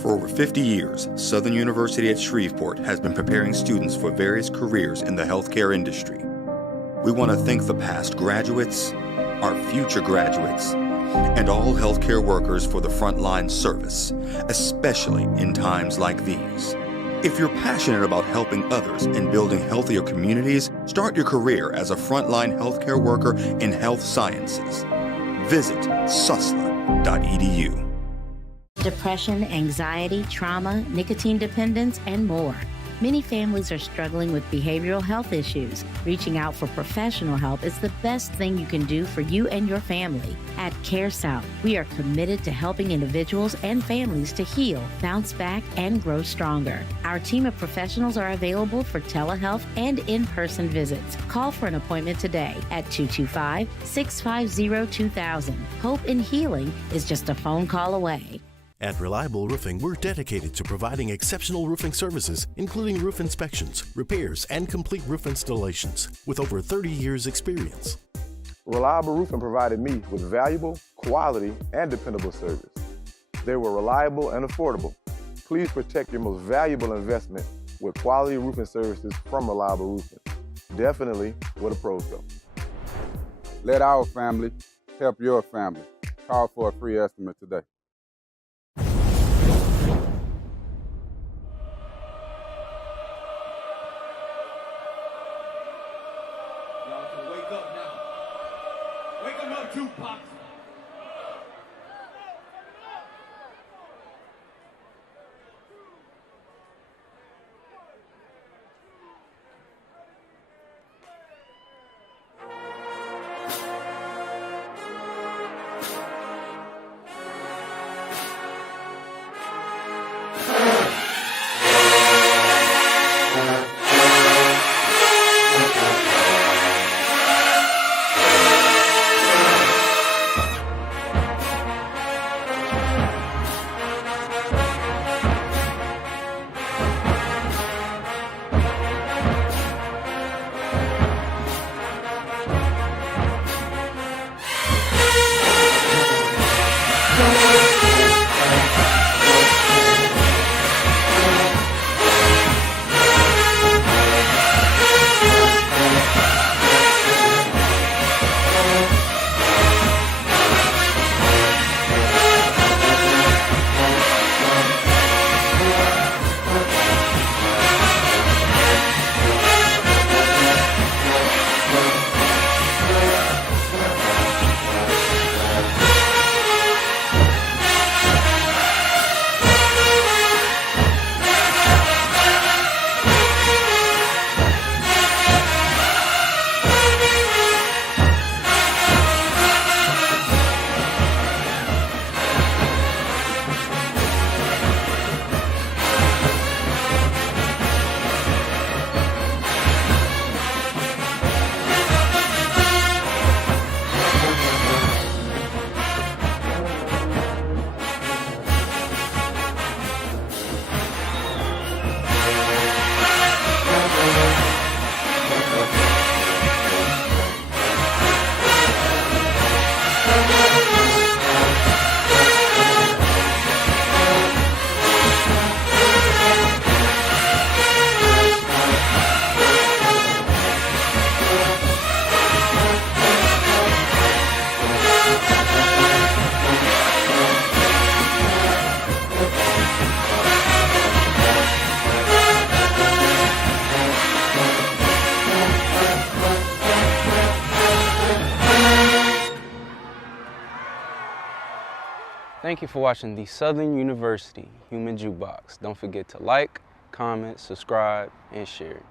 For over 50 years, Southern University at Shreveport has been preparing students for various careers in the healthcare industry. We want to thank the past graduates, our future graduates, and all healthcare workers for the frontline service, especially in times like these. If you're passionate about helping others and building healthier communities, start your career as a frontline healthcare worker in health sciences. Visit susla.edu. Depression, anxiety, trauma, nicotine dependence, and more. Many families are struggling with behavioral health issues. Reaching out for professional help is the best thing you can do for you and your family. At CareSouth, we are committed to helping individuals and families to heal, bounce back, and grow stronger. Our team of professionals are available for telehealth and in-person visits. Call for an appointment today at 225-650-2000. Hope and healing is just a phone call away. At Reliable Roofing, we're dedicated to providing exceptional roofing services, including roof inspections, repairs, and complete roof installations with over 30 years experience. Reliable Roofing provided me with valuable, quality, and dependable service. They were reliable and affordable. Please protect your most valuable investment with quality roofing services from Reliable Roofing. Definitely where the pros go. Let our family help your family. Call for a free estimate today. Tupac. Thank you for watching the Southern University Human Jukebox. Don't forget to like, comment, subscribe, and share.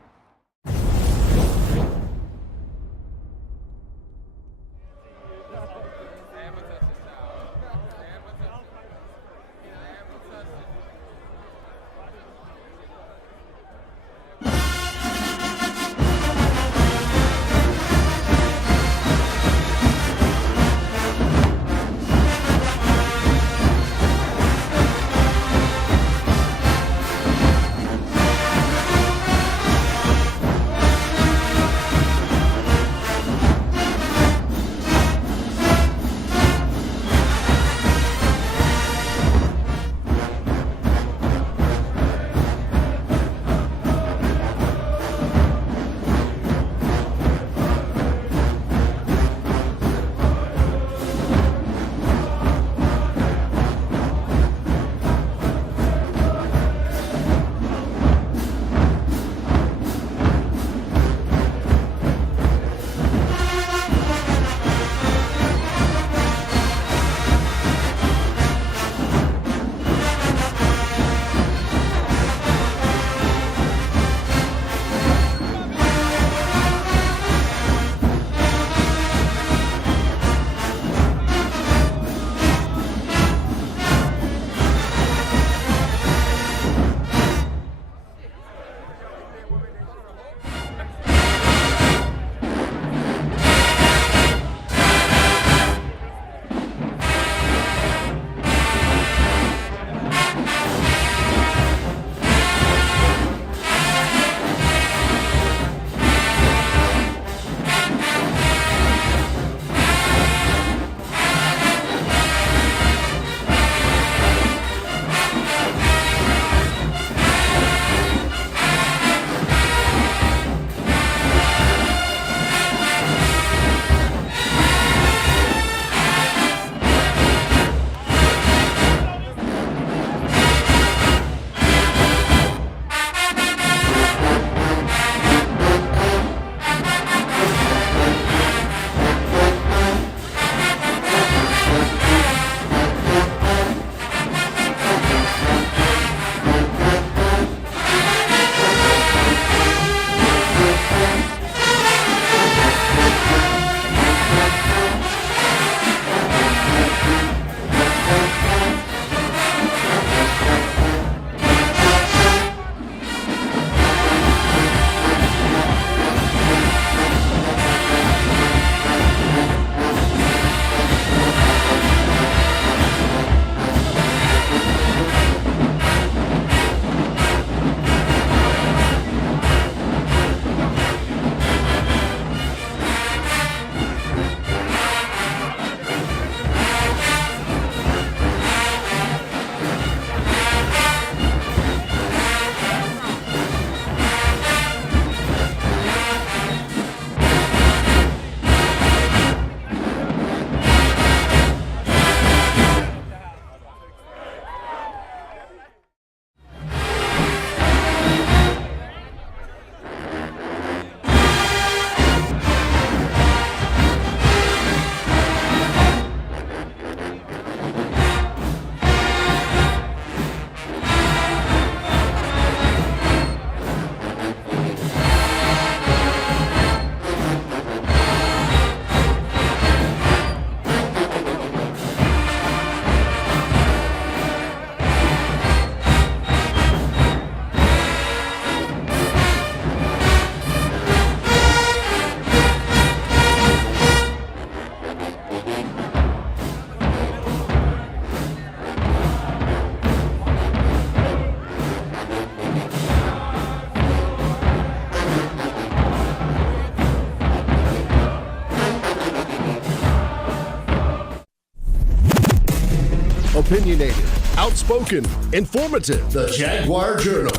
Opinionated, outspoken, informative. The Jaguar Journal.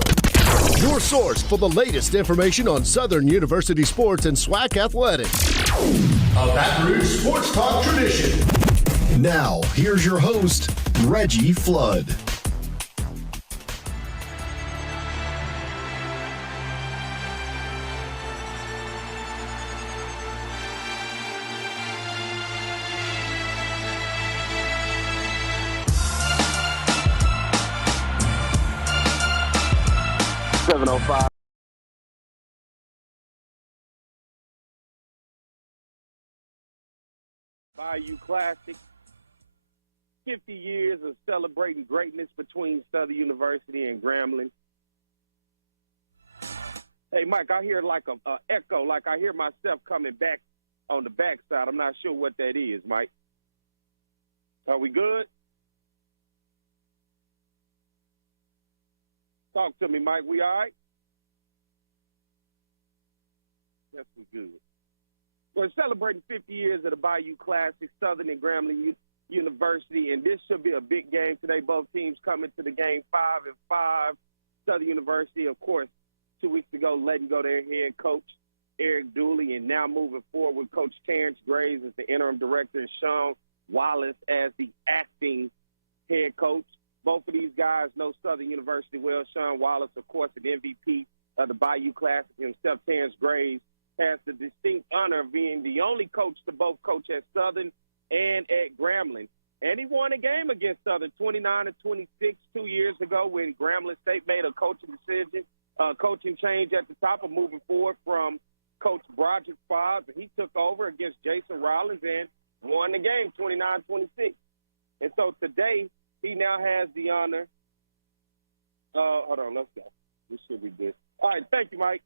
Your source for the latest information on Southern University sports and SWAC athletics. A Baton Rouge sports talk tradition. Now, here's your host, Reggie Flood. Bayou Classic, 50 years of celebrating greatness between Southern University and Grambling. Hey, Mike, I hear like a echo, like I hear myself coming back on the backside. I'm not sure what that is, Mike. Are we good? Talk to me, Mike. We all right? Yes, we good. We're celebrating 50 years of the Bayou Classic, Southern and Grambling University, and this should be a big game today. Both teams coming to the game 5-5. Southern University, of course, 2 weeks ago, letting go their head coach, Eric Dooley, and now moving forward with Coach Trayan Scott as the interim director and Sean Wallace as the acting head coach. Both of these guys know Southern University well. Sean Wallace, of course, an MVP of the Bayou Classic, himself, Trayan Scott, has the distinct honor of being the only coach to both coach at Southern and at Grambling. And he won a game against Southern 29-26 2 years ago when Grambling State made a coaching decision, coaching change at the top of moving forward from Coach Broderick Fobbs. He took over against Jason Rollins and won the game 29-26. And so today he now has the honor. Hold on, let's go. This should be good. All right, thank you, Mike.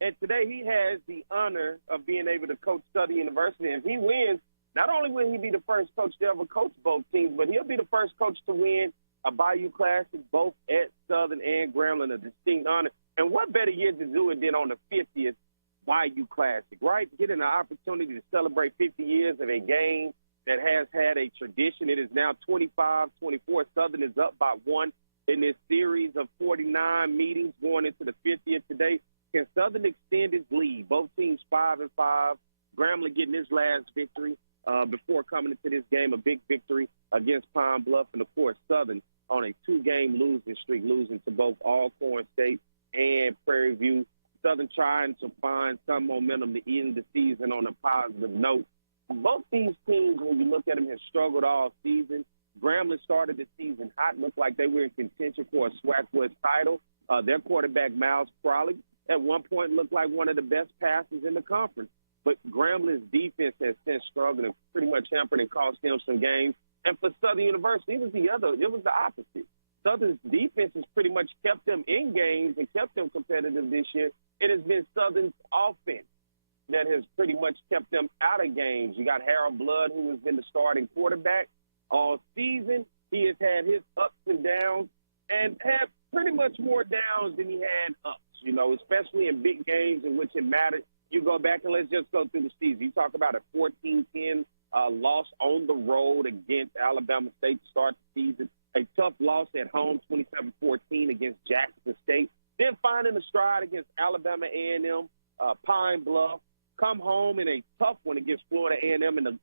And today he has the honor of being able to coach Southern University. And if he wins, not only will he be the first coach to ever coach both teams, but he'll be the first coach to win a Bayou Classic both at Southern and Grambling, a distinct honor. And what better year to do it than on the 50th Bayou Classic, right? Getting an opportunity to celebrate 50 years of a game that has had a tradition. It is now 25-24. Southern is up by 1 in this series of 49 meetings going into the 50th today. Can Southern extend its lead? Both teams 5-5. Grambling getting his last victory before coming into this game, a big victory against Pine Bluff. And, of course, Southern on a 2-game losing streak, losing to both Alcorn State and Prairie View. Southern trying to find some momentum to end the season on a positive note. Both these teams, when you look at them, have struggled all season. Grambling started the season hot, looked like they were in contention for a SWAC West title. Their quarterback, Miles Crowley, at one point looked like one of the best passers in the conference. But Grambling's defense has since struggled and pretty much hampered and cost them some games. And for Southern University, it was the opposite. Southern's defense has pretty much kept them in games and kept them competitive this year. It has been Southern's offense that has pretty much kept them out of games. You got Harold Blood, who has been the starting quarterback all season. He has had his ups and downs and had pretty much more downs than he had ups, you know, especially in big games in which it mattered. You go back and let's just go through the season. You talk about a 14-10 loss on the road against Alabama State to start the season, a tough loss at home, 27-14 against Jackson State, then finding a stride against Alabama A&M, Pine Bluff, come home in a tough one against Florida A&M in the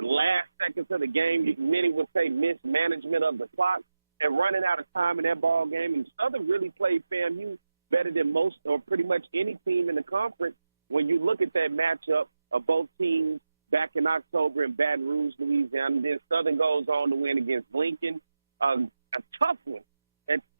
last seconds of the game. Many would say mismanagement of the clock and running out of time in that ball game. And Southern really played FAMU better than most or pretty much any team in the conference when you look at that matchup of both teams back in October in Baton Rouge, Louisiana. And then Southern goes on to win against Lincoln, a tough one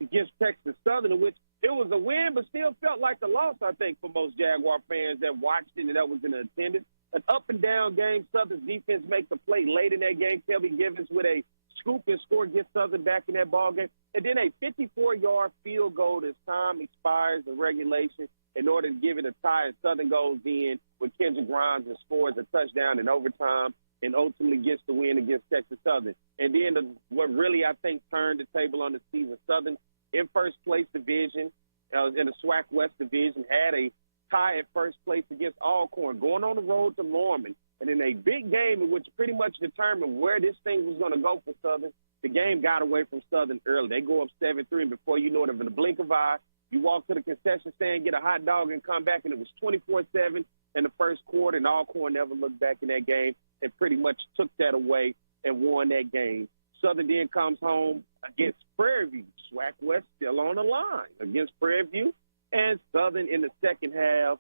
against Texas Southern, in which it was a win but still felt like a loss, I think, for most Jaguar fans that watched it and that was in attendance. An up-and-down game. Southern's defense makes a play late in that game. Kelby Givens with a scoop and score gets Southern back in that ball game. And then a 54-yard field goal as time expires in regulation in order to give it a tie. And Southern goes in with Kendrick Grimes and scores a touchdown in overtime and ultimately gets the win against Texas Southern. And then what really, I think, turned the table on the season, Southern in first-place division, in the SWAC West division, had a tie at first place against Alcorn, going on the road to Norman. And in a big game in which pretty much determined where this thing was going to go for Southern, the game got away from Southern early. They go up 7-3, and before you know it, in the blink of eye, you walk to the concession stand, get a hot dog, and come back, and it was 24-7 in the first quarter, and Alcorn never looked back in that game and pretty much took that away and won that game. Southern then comes home against Prairie View. SWAC West still on the line against Prairie View, and Southern in the second half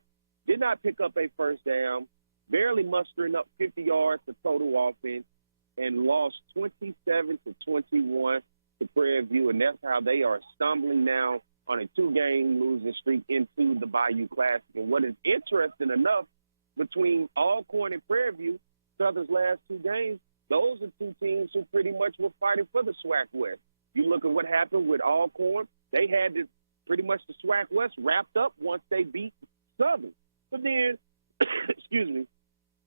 did not pick up a first down, barely mustering up 50 yards of total offense, and lost 27-21 to Prairie View, and that's how they are stumbling now on a 2-game losing streak into the Bayou Classic. And what is interesting enough, between Alcorn and Prairie View, Southern's last 2 games, those are 2 teams who pretty much were fighting for the SWAC West. You look at what happened with Alcorn, they had pretty much the SWAC West wrapped up once they beat Southern. But then, excuse me,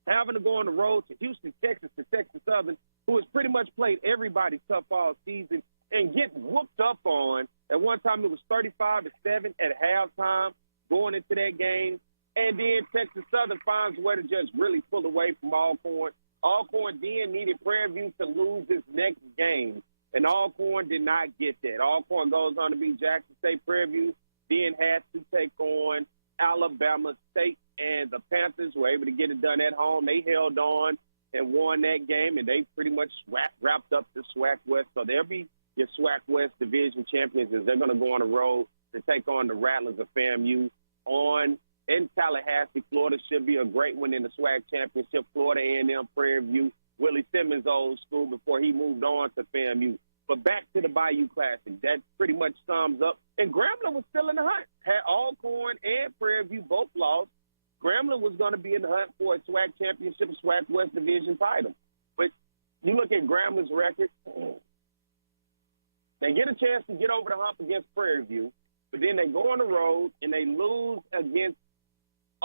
having to go on the road to Houston, Texas, to Texas Southern, who has pretty much played everybody tough all season, and get whooped up on. At one time, it was 35-7 at halftime going into that game. And then Texas Southern finds a way to just really pull away from Alcorn. Alcorn then needed Prairie View to lose this next game, and Alcorn did not get that. Alcorn goes on to beat Jackson State. Prairie View then had to take on Alabama State, and the Panthers were able to get it done at home. They held on and won that game, and they pretty much wrapped up the SWAC West. So they'll be your SWAC West division champions as they're going to go on the road to take on the Rattlers of FAMU in Tallahassee. Florida should be a great one in the SWAC championship. Florida A&M, Prairie View, Willie Simmons' old school before he moved on to FAMU. But back to the Bayou Classic, that pretty much sums up. And Grambling was still in the hunt. Had Alcorn and Prairie View both lost, Grambling was going to be in the hunt for a SWAC championship, SWAC West division title. But you look at Grambling's record, they get a chance to get over the hump against Prairie View, but then they go on the road and they lose against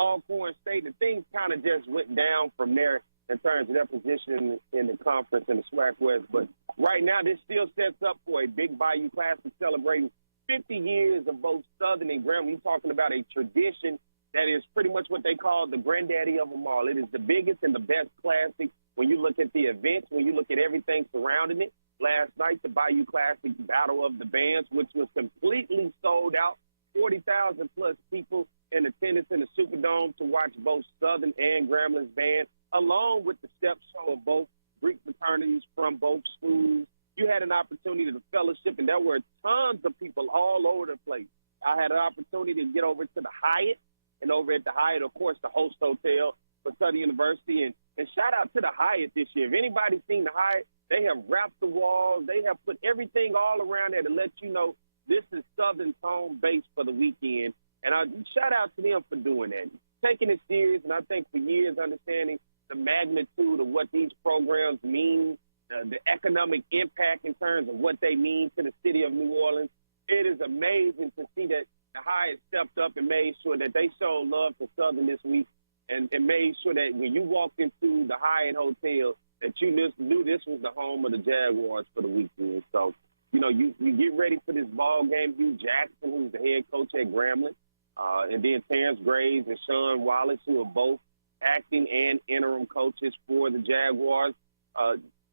Alcorn State. And things kind of just went down from there in terms of their position in the conference in the SWAC West. But right now, this still sets up for a big Bayou Classic celebrating 50 years of both Southern and Grambling. You're talking about a tradition that is pretty much what they call the granddaddy of them all. It is the biggest and the best classic when you look at the events, when you look at everything surrounding it. Last night, the Bayou Classic Battle of the Bands, which was completely sold out, 40,000-plus people in attendance in the Superdome to watch both Southern and Grambling's band, along with the step show of both Greek fraternities from both schools. You had an opportunity to fellowship, and there were tons of people all over the place. I had an opportunity to get over to the Hyatt, and over at the Hyatt, of course, the host hotel for Southern University. And shout out to the Hyatt this year. If anybody's seen the Hyatt, they have wrapped the walls. They have put everything all around there to let you know this is Southern's home base for the weekend. And I shout out to them for doing that, taking it serious. And I think for years understanding the magnitude of what these programs mean, the economic impact in terms of what they mean to the city of New Orleans. It is amazing to see that the Hyatt stepped up and made sure that they showed love to Southern this week and made sure that when you walked into the Hyatt Hotel that you knew this was the home of the Jaguars for the weekend. So, you know, you get ready for this ball game. Hugh Jackson, who's the head coach at Grambling, and then Terrence Graves and Sean Wallace, who are both acting and interim coaches for the Jaguars.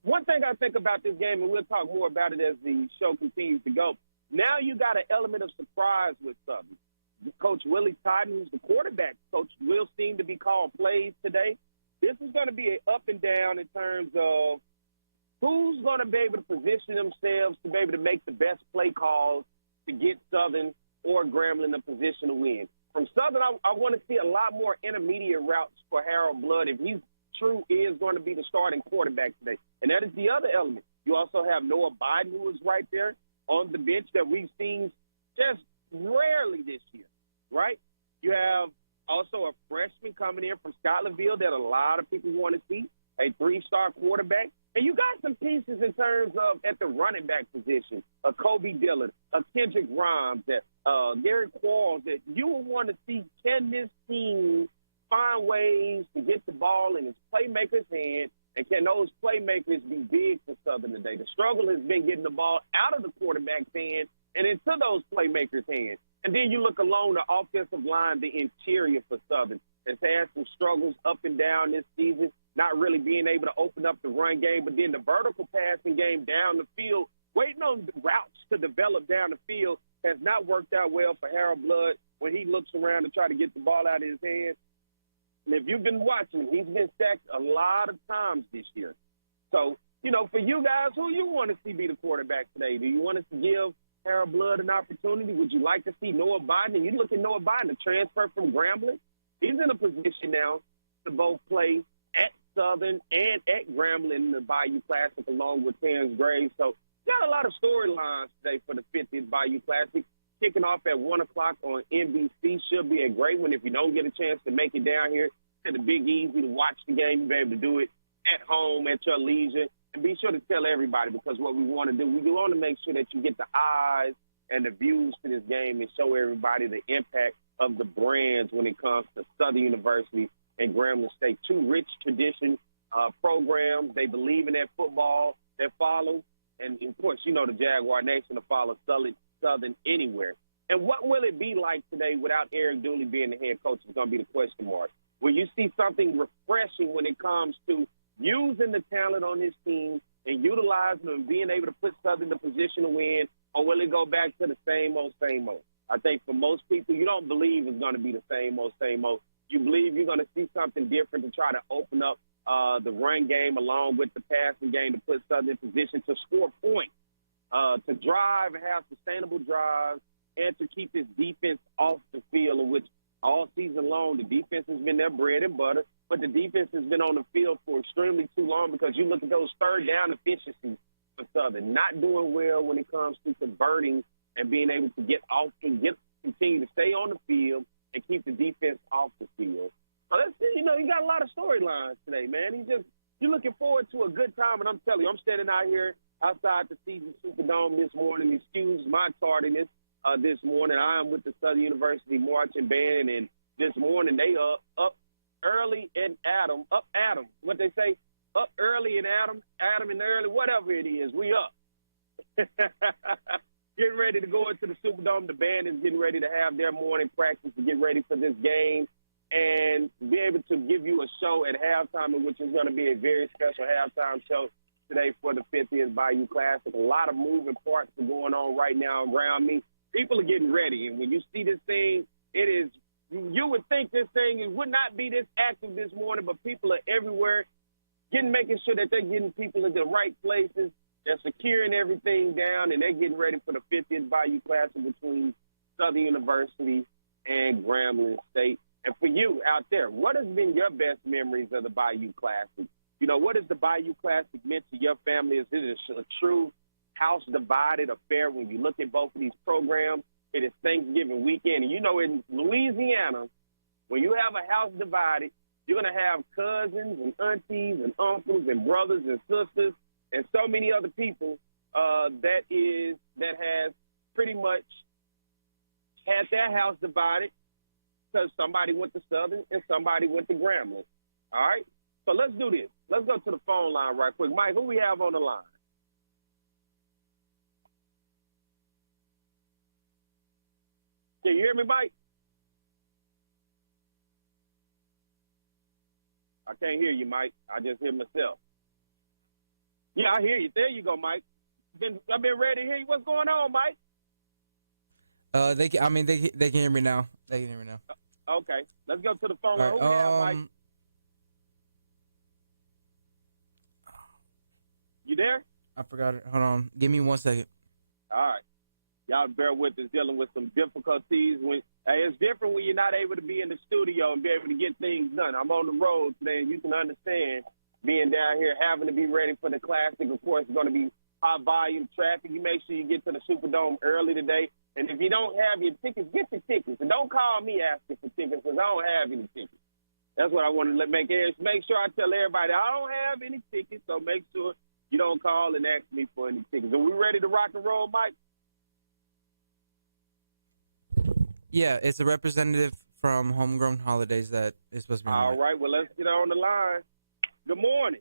One thing I think about this game, and we'll talk more about it as the show continues to go, now you got an element of surprise with Southern. Coach Willie Totten, who's the quarterback coach, will seem to be calling plays today. This is going to be an up and down in terms of who's going to be able to position themselves to be able to make the best play calls to get Southern or Grambling in a position to win. From Southern, I want to see a lot more intermediate routes for Harold Blood if he true is going to be the starting quarterback today. And that is the other element. You also have Noah Biden, who is right there on the bench that we've seen just rarely this year, right? You have also a freshman coming in from Scotlandville that a lot of people want to see, a 3-star quarterback. And you got some pieces in terms of at the running back position, a Kobe Dillon, a Kendrick Grimes, Gary Qualls, that you will want to see, can this team find ways to get the ball in its playmakers' hand, and can those playmakers be big for Southern today? The struggle has been getting the ball out of the quarterback's hand and into those playmakers' hands. And then you look along the offensive line, the interior for Southern has had some struggles up and down this season, not really being able to open up the run game, but then the vertical passing game down the field, waiting on the routes to develop down the field has not worked out well for Harold Blood when he looks around to try to get the ball out of his hands. And if you've been watching him, he's been sacked a lot of times this year. So, for you guys, who you want to see be the quarterback today? Do you want us to give Harold Blood an opportunity? Would you like to see Noah Biden? And you look at Noah Biden, the transfer from Grambling. He's in a position now to both play at Southern and at Grambling in the Bayou Classic along with Terrence Graves. So, got a lot of storylines today for the 50th Bayou Classic. Kicking off at 1 o'clock on NBC. Should be a great one. If you don't get a chance to make it down here to the Big Easy to watch the game, you'll be able to do it at home, at your leisure. And be sure to tell everybody, because what we want to do, we want to make sure that you get the eyes and the views to this game and show everybody the impact of the brands when it comes to Southern University and Grambling State. Two rich tradition programs. They believe in that football that follows. And, of course, the Jaguar Nation will follow Southern anywhere. And what will it be like today without Eric Dooley being the head coach is going to be the question mark. Will you see something refreshing when it comes to using the talent on this team and utilizing them and being able to put Southern in the position to win, or will it go back to the same old, same old? I think for most people, you don't believe it's going to be the same old, same old. You believe you're going to see something different to try to open up the run game along with the passing game to put Southern in position to score points. To drive and have sustainable drives, and to keep this defense off the field, in which all season long the defense has been their bread and butter, but the defense has been on the field for extremely too long, because you look at those third down efficiencies for Southern, not doing well when it comes to converting and being able to continue to stay on the field and keep the defense off the field. So that's, you got a lot of storylines today, man. You're looking forward to a good time, and I'm telling you, I'm standing out here outside the Season Superdome this morning. Excuse my tardiness this morning. I am with the Southern University Marching Band, and this morning they are up early and Adam. What they say? Up early and Adam and early, whatever it is, we up. Getting ready to go into the Superdome. The band is getting ready to have their morning practice to get ready for this game and be able to give you a show at halftime, which is going to be a very special halftime show today for the 50th Bayou Classic. A lot of moving parts are going on right now around me. People are getting ready, and when you see this thing, you would think this thing would not be this active this morning, but people are everywhere, making sure that they're getting people in the right places. They're securing everything down, and they're getting ready for the 50th Bayou Classic between Southern University and Grambling State. And for you out there, what has been your best memories of the Bayou Classic? What has the Bayou Classic meant to your family? Is it a true house-divided affair when you look at both of these programs? It is Thanksgiving weekend. And in Louisiana, when you have a house divided, you're going to have cousins and aunties and uncles and brothers and sisters and so many other people that has pretty much had their house divided because somebody went to Southern and somebody went to Grambling. All right? So let's do this. Let's go to the phone line right quick. Mike, who we have on the line? Can you hear me, Mike? I can't hear you, Mike. I just hear myself. Yeah, I hear you. There you go, Mike. I've been ready to hear you. What's going on, Mike? They can hear me now. They can hear me now. Okay. Let's go to the phone line. Who we have, Mike? You there? I forgot it. Hold on. Give me 1 second. All right. Y'all bear with us, dealing with some difficulties. It's different when you're not able to be in the studio and be able to get things done. I'm on the road today, and you can understand being down here, having to be ready for the Classic. Of course, it's going to be high-volume traffic. You make sure you get to the Superdome early today. And if you don't have your tickets, get your tickets. And don't call me asking for tickets because I don't have any tickets. That's what I want to make sure I tell everybody I don't have any tickets, so make sure you don't call and ask me for any tickets. Are we ready to rock and roll, Mike? Yeah, it's a representative from Homegrown Holidays that is supposed to be on. All right, well, let's get on the line. Good morning.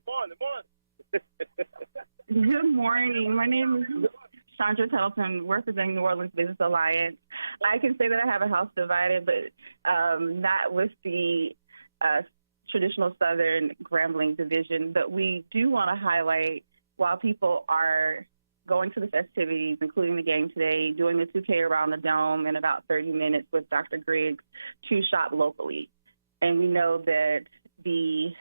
Good morning. My name is Chandra Tettleton, representing New Orleans Business Alliance. I can say that I have a house divided, but not with the traditional Southern Grambling division. But we do want to highlight, while people are going to the festivities, including the game today, doing the 2K around the dome in about 30 minutes with Dr. Griggs, to shop locally. And we know that the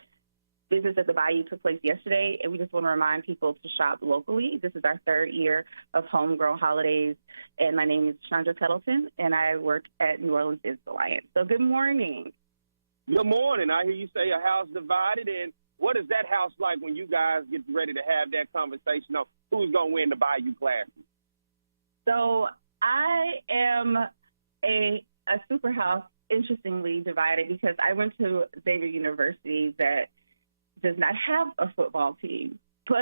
business at the Bayou took place yesterday, and we just want to remind people to shop locally. This is our third year of Homegrown Holidays, and my name is Chandra Tettleton, and I work at New Orleans Business Alliance. So good morning. Good morning. I hear you say a house divided, and what is that house like when you guys get ready to have that conversation on who's going to win the Bayou Classic? So I am a super house, interestingly divided, because I went to Xavier University that does not have a football team, but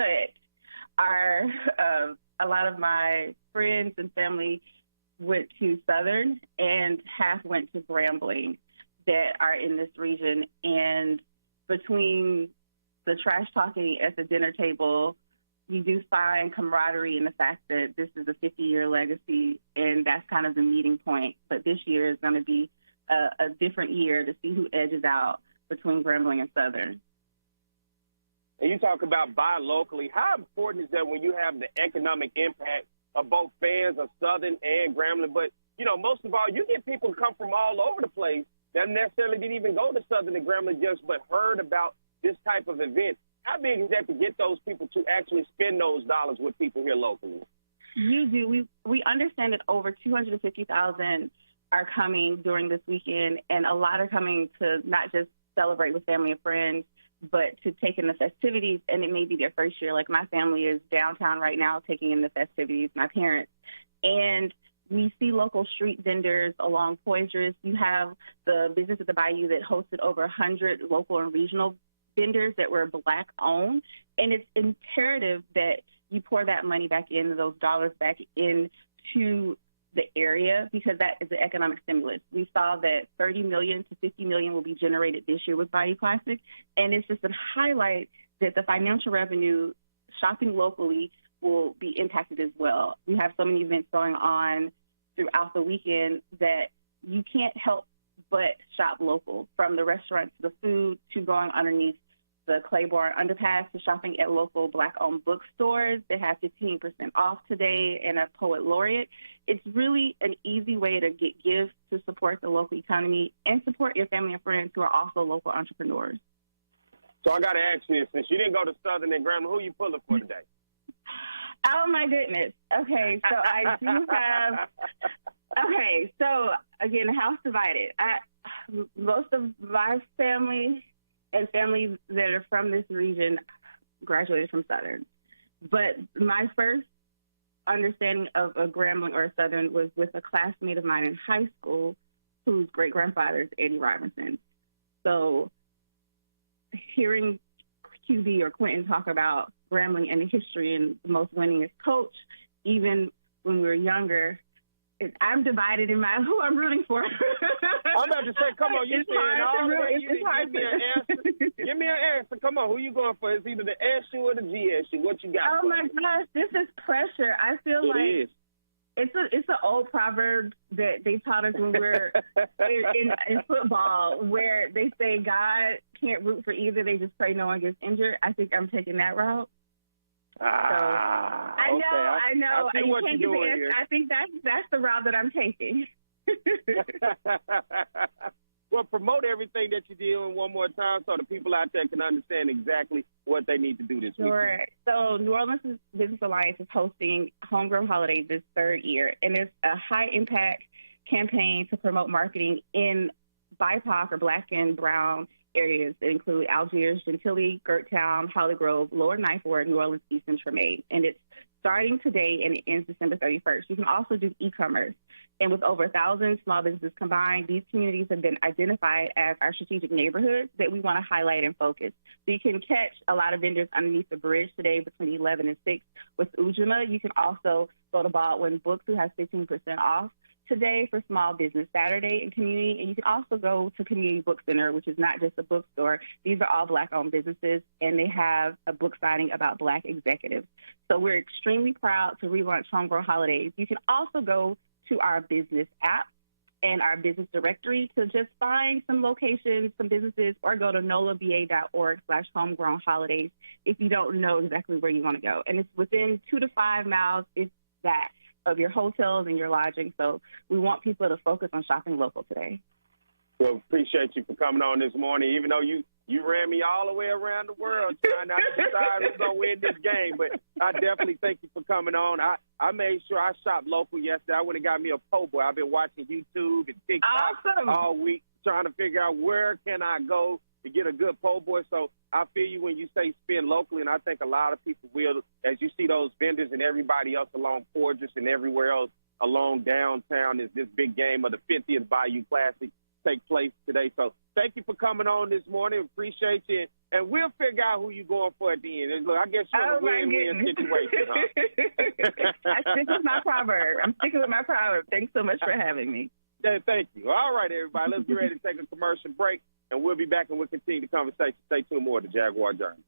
a lot of my friends and family went to Southern, and half went to Grambling that are in this region. And between the trash talking at the dinner table, you do find camaraderie in the fact that this is a 50-year legacy, and that's kind of the meeting point. But this year is going to be a different year to see who edges out between Grambling and Southern. And you talk about buy locally. How important is that when you have the economic impact of both fans of Southern and Grambling? But, you know, most of all, you get people come from all over the place that necessarily didn't even go to Southern and Grambling just but heard about this type of event. How big is that to get those people to actually spend those dollars with people here locally? You do. We understand that over 250,000 are coming during this weekend, and a lot are coming to not just celebrate with family and friends, but to take in the festivities, and it may be their first year. Like my family is downtown right now taking in the festivities, my parents. And we see local street vendors along Poitras. You have the business at the Bayou that hosted over 100 local and regional vendors that were Black-owned. And it's imperative that you pour that money back in, those dollars back into the area, because that is the economic stimulus. We saw that 30 million to 50 million will be generated this year with Bayou Classic, and it's just a highlight that the financial revenue shopping locally will be impacted as well. We have so many events going on throughout the weekend that you can't help but shop local, from the restaurants to the food to going underneath the Claiborne Underpass to shopping at local Black-owned bookstores. They have 15% off today and a poet laureate. It's really an easy way to get gifts to support the local economy and support your family and friends who are also local entrepreneurs. So I got to ask you, since you didn't go to Southern and Grambling, who you pulling for today? Oh, my goodness. Okay, so I do have – okay, so, again, house divided. Most of my family and families that are from this region graduated from Southern. But my first understanding of a Grambling or a Southern was with a classmate of mine in high school whose great-grandfather is Eddie Robinson. So hearing QB or Quentin talk about Grambling and the history and the most winningest coach, even when we were younger, I'm divided in my who I'm rooting for. I'm about to say, come on, you said all the way. You didn't give me an answer. Give me an answer. Come on, who you going for? It's either the SU or the GSU. What you got? Oh my gosh, this is pressure. I feel like it's an old proverb that they taught us when we were in football, where they say God can't root for either. They just pray no one gets injured. I think I'm taking that route. I know. I see what you're doing here. I think that's the route that I'm taking. Well, promote everything that you do one more time so the people out there can understand exactly what they need to do this week. Sure. So New Orleans Business Alliance is hosting Homegrown Holidays this third year, and it's a high-impact campaign to promote marketing in BIPOC or Black and Brown areas that include Algiers, Gentilly, Gerttown, Holly Grove, Lower Ninth Ward, New Orleans, East, and Tremaine. And it's starting today and it ends December 31st. You can also do e-commerce. And with over 1,000 small businesses combined, these communities have been identified as our strategic neighborhoods that we want to highlight and focus. So you can catch a lot of vendors underneath the bridge today between 11 and 6 with Ujima. You can also go to Baldwin Books, who has 15% off today for Small Business Saturday in community. And you can also go to Community Book Center, which is not just a bookstore. These are all Black-owned businesses, and they have a book signing about Black executives. So we're extremely proud to relaunch Homegrown Holidays. You can also go to our business app and our business directory to just find some locations, some businesses, or go to nolaba.org/homegrownholidays if you don't know exactly where you want to go. And it's within 2 to 5 miles, if that, of your hotels and your lodging. So we want people to focus on shopping local today. Well, appreciate you for coming on this morning, even though you ran me all the way around the world trying not to decide who's going to win this game. But I definitely thank you for coming on. I made sure I shopped local yesterday. I went and got me a po' boy. I've been watching YouTube and TikTok all week trying to figure out where can I go to get a good po' boy. So I feel you when you say spend locally, and I think a lot of people will, as you see those vendors and everybody else along Forges and everywhere else along downtown, is this big game of the 50th Bayou Classic take place today. So thank you for coming on this morning. Appreciate you. And we'll figure out who you're going for at the end. And look, I guess you're in a win-win situation, huh? I stick with my proverb. I'm sticking with my proverb. Thanks so much for having me. Yeah, thank you. All right, everybody. Let's get ready to take a commercial break, and we'll be back and we'll continue the conversation. Stay tuned more to Jaguar Journal.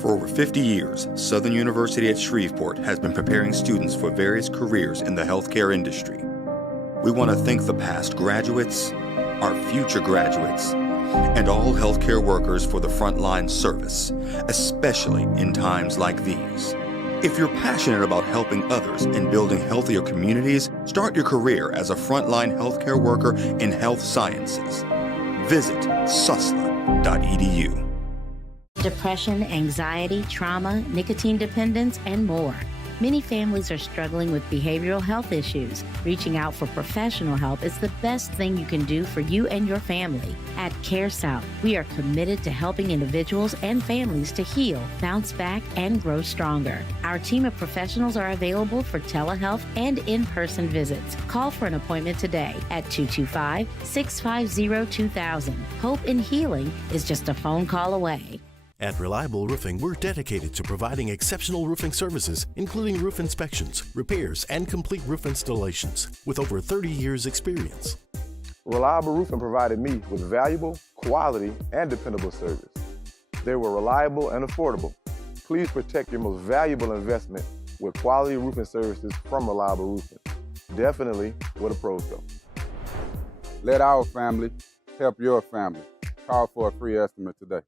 For over 50 years, Southern University at Shreveport has been preparing students for various careers in the healthcare industry. We want to thank the past graduates, our future graduates, and all healthcare workers for the frontline service, especially in times like these. If you're passionate about helping others and building healthier communities, start your career as a frontline healthcare worker in health sciences. Visit susla.edu. Depression, anxiety, trauma, nicotine dependence, and more. Many families are struggling with behavioral health issues. Reaching out for professional help is the best thing you can do for you and your family. At Care South, we are committed to helping individuals and families to heal, bounce back, and grow stronger. Our team of professionals are available for telehealth and in-person visits. Call for an appointment today at 225-650-2000. Hope in healing is just a phone call away. At Reliable Roofing, we're dedicated to providing exceptional roofing services, including roof inspections, repairs, and complete roof installations, with over 30 years' experience. Reliable Roofing provided me with valuable, quality, and dependable service. They were reliable and affordable. Please protect your most valuable investment with quality roofing services from Reliable Roofing. Definitely where the pros go. Let our family help your family. Call for a free estimate today.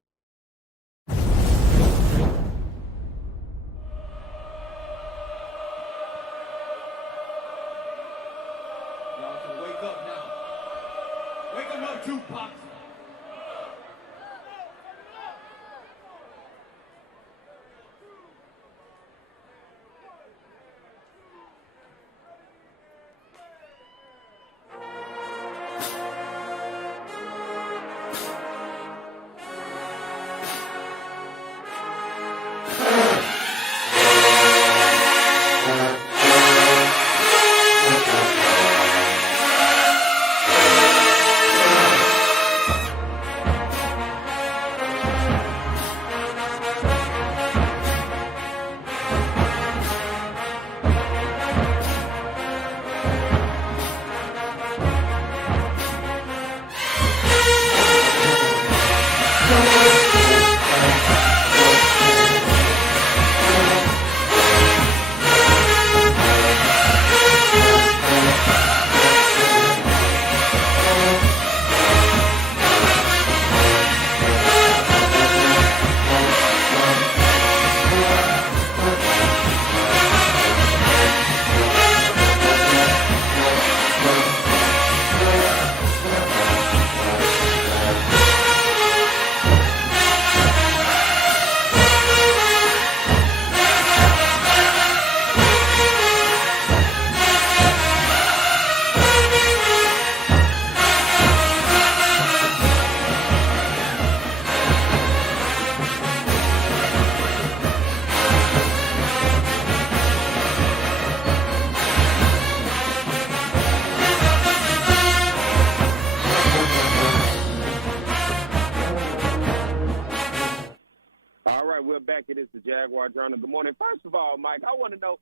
It is the Jaguar Journal. Good morning. First of all, Mike, I want to know,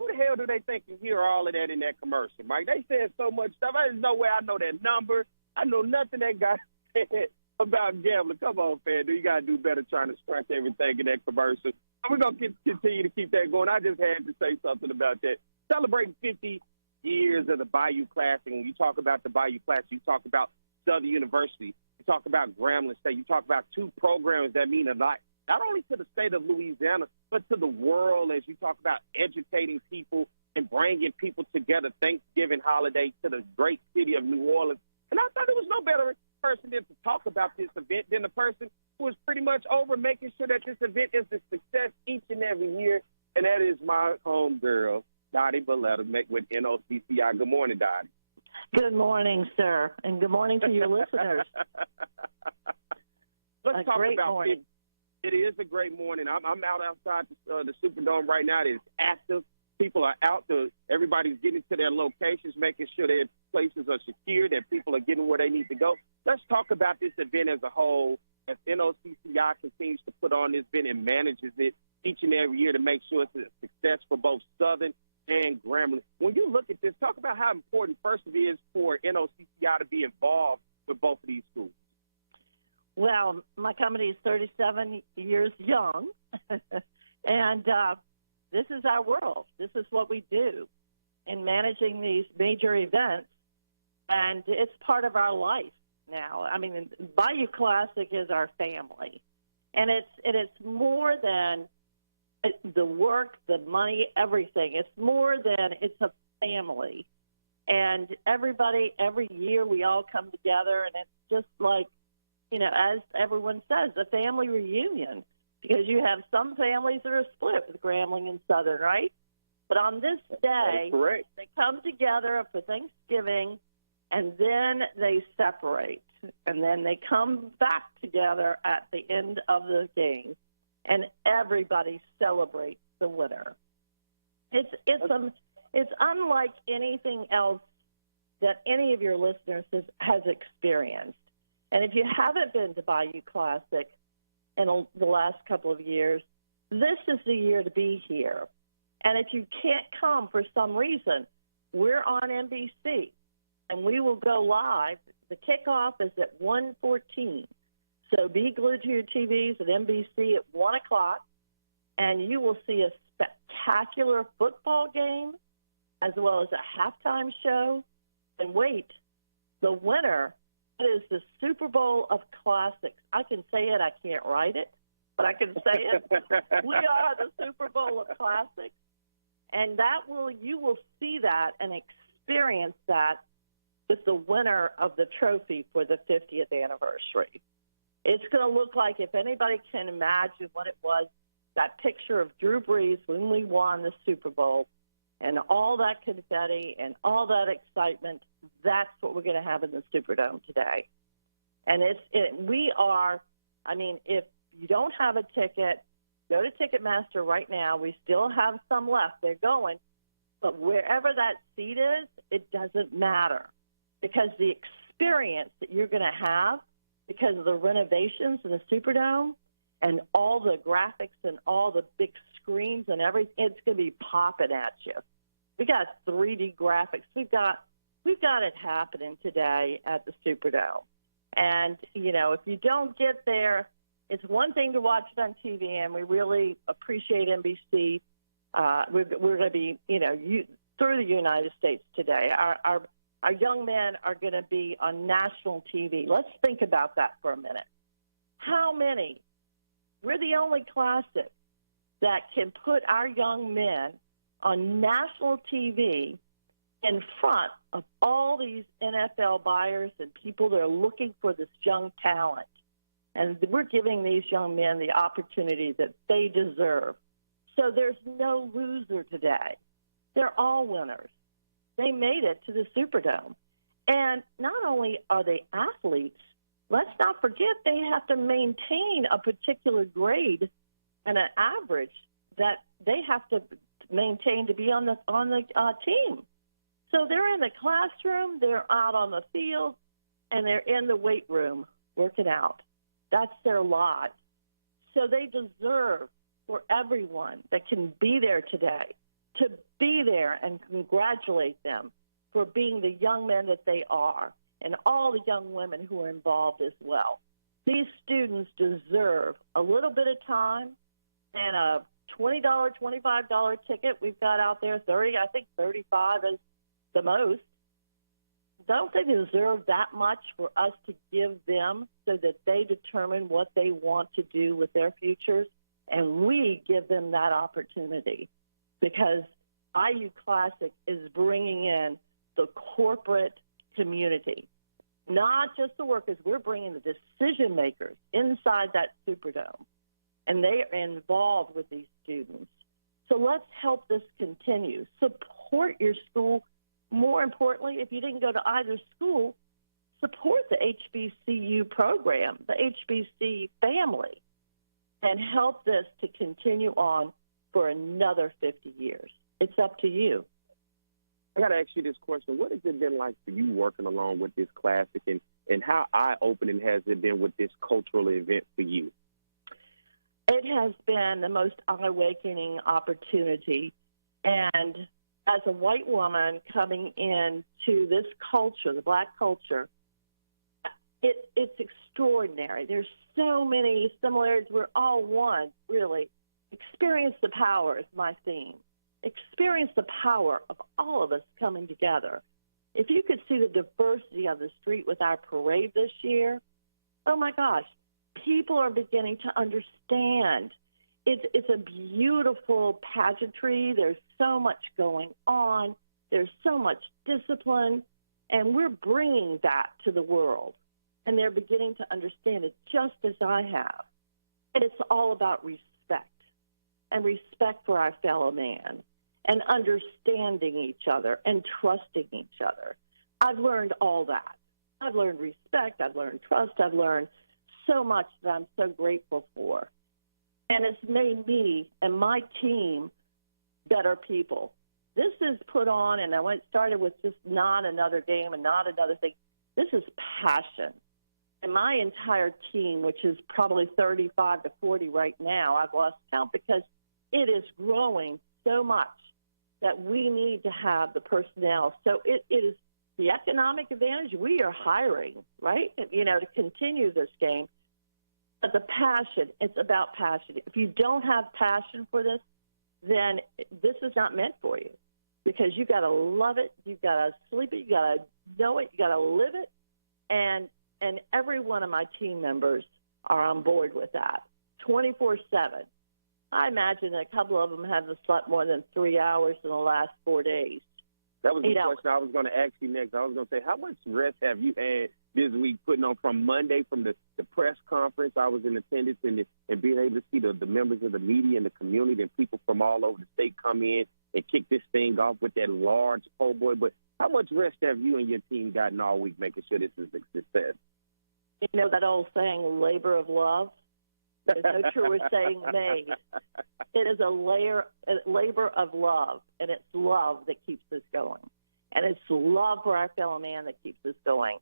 who the hell do they think you hear all of that in that commercial, Mike? They said so much stuff. There's no way I know that number. I know nothing that guy said about gambling. Come on, fan. You got to do better trying to scratch everything in that commercial. We're going to continue to keep that going. I just had to say something about that. Celebrating 50 years of the Bayou Classic. When you talk about the Bayou Classic, you talk about Southern University. You talk about Grambling State. You talk about two programs that mean a lot, not only to the state of Louisiana, but to the world as you talk about educating people and bringing people together. Thanksgiving holiday to the great city of New Orleans. And I thought there was no better person than to talk about this event than the person who is pretty much over making sure that this event is a success each and every year, and that is my homegirl, Dottie Belletto, with NOCCI. Good morning, Dottie. Good morning, sir, and good morning to your listeners. Let's talk about morning. It is a great morning. I'm out outside the Superdome right now. It is active. People are out there. Everybody's getting to their locations, making sure their places are secure, that people are getting where they need to go. Let's talk about this event as a whole, as NOCCI continues to put on this event and manages it each and every year to make sure it's a success for both Southern and Grambling. When you look at this, talk about how important, first of all, it is for NOCCI to be involved with both of these schools. Well, my company is 37 years young, and this is our world. This is what we do in managing these major events, and it's part of our life now. I mean, Bayou Classic is our family, and it's more than the work, the money, everything. It's more than it's a family, and everybody, every year we all come together, and it's just like, you know, as everyone says, a family reunion. Because you have some families that are split with Grambling and Southern, right? But on this day, they come together for Thanksgiving, and then they separate. And then they come back together at the end of the game, and everybody celebrates the winner. It's unlike anything else that any of your listeners has experienced. And if you haven't been to Bayou Classic in the last couple of years, this is the year to be here. And if you can't come for some reason, we're on NBC, and we will go live. The kickoff is at 1:14. So be glued to your TVs at NBC at 1 o'clock, and you will see a spectacular football game as well as a halftime show. And wait, the winner is the Super Bowl of Classics. I can say it. I can't write it, but I can say it. We are the Super Bowl of Classics, and you will see that and experience that with the winner of the trophy for the 50th anniversary. It's going to look like, if anybody can imagine what it was, that picture of Drew Brees when we won the Super Bowl, and all that confetti and all that excitement. That's what we're going to have in the Superdome today. And if you don't have a ticket, go to Ticketmaster right now. We still have some left. They're going. But wherever that seat is, it doesn't matter, because the experience that you're going to have because of the renovations in the Superdome and all the graphics and all the big screens and everything, it's going to be popping at you. We got 3D graphics. We've got it happening today at the Superdome. And, you know, if you don't get there, it's one thing to watch it on TV, and we really appreciate NBC. We're going to be, through the United States today. Our young men are going to be on national TV. Let's think about that for a minute. How many? We're the only classic that can put our young men on national TV in front of all these NFL buyers and people that are looking for this young talent. And we're giving these young men the opportunity that they deserve. So there's no loser today. They're all winners. They made it to the Superdome. And not only are they athletes, let's not forget they have to maintain a particular grade and an average that they have to maintain to be on the team. So they're in the classroom, they're out on the field, and they're in the weight room working out. That's their lot. So they deserve for everyone that can be there today to be there and congratulate them for being the young men that they are, and all the young women who are involved as well. These students deserve a little bit of time and $20, $25 ticket we've got out there, 30, I think 35 is the most. Don't they deserve that much for us to give them so that they determine what they want to do with their futures? And we give them that opportunity because Bayou Classic is bringing in the corporate community, not just the workers. We're bringing the decision makers inside that Superdome, and they are involved with these students. So let's help this continue. Support your school. More importantly, if you didn't go to either school, support the HBCU program, the HBC family, and help this to continue on for another 50 years. It's up to you. I got to ask you this question. What has it been like for you working along with this classic, and how eye-opening has it been with this cultural event for you? It has been the most eye-awakening opportunity. And as a white woman coming into this culture, the black culture, it's extraordinary. There's so many similarities. We're all one, really. Experience the power is my theme. Experience the power of all of us coming together. If you could see the diversity on the street with our parade this year, oh my gosh, people are beginning to understand. It's a beautiful pageantry. There's so much going on. There's so much discipline, and we're bringing that to the world. And they're beginning to understand it just as I have. And it's all about respect, and respect for our fellow man, and understanding each other and trusting each other. I've learned all that. I've learned respect. I've learned trust. I've learned so much that I'm so grateful for. And it's made me and my team better people. This is put on, and it started with just not another game and not another thing. This is passion. And my entire team, which is probably 35 to 40 right now, I've lost count because it is growing so much that we need to have the personnel. So it is the economic advantage. We are hiring, right, to continue this game. But the passion, it's about passion. If you don't have passion for this, then this is not meant for you because you got to love it. You got to sleep it. You got to know it. You got to live it. And every one of my team members are on board with that 24/7. I imagine that a couple of them haven't slept more than 3 hours in the last 4 days. That was the question I was going to ask you next. I was going to say, how much rest have you had this week putting on from Monday, from the press conference? I was in attendance and being able to see the members of the media and the community and people from all over the state come in and kick this thing off with that large po' boy. But how much rest have you and your team gotten all week making sure this is a success? You know that old saying, labor of love? There's no truer saying made. It is a labor of love, and it's love that keeps us going. And it's love for our fellow man that keeps us going.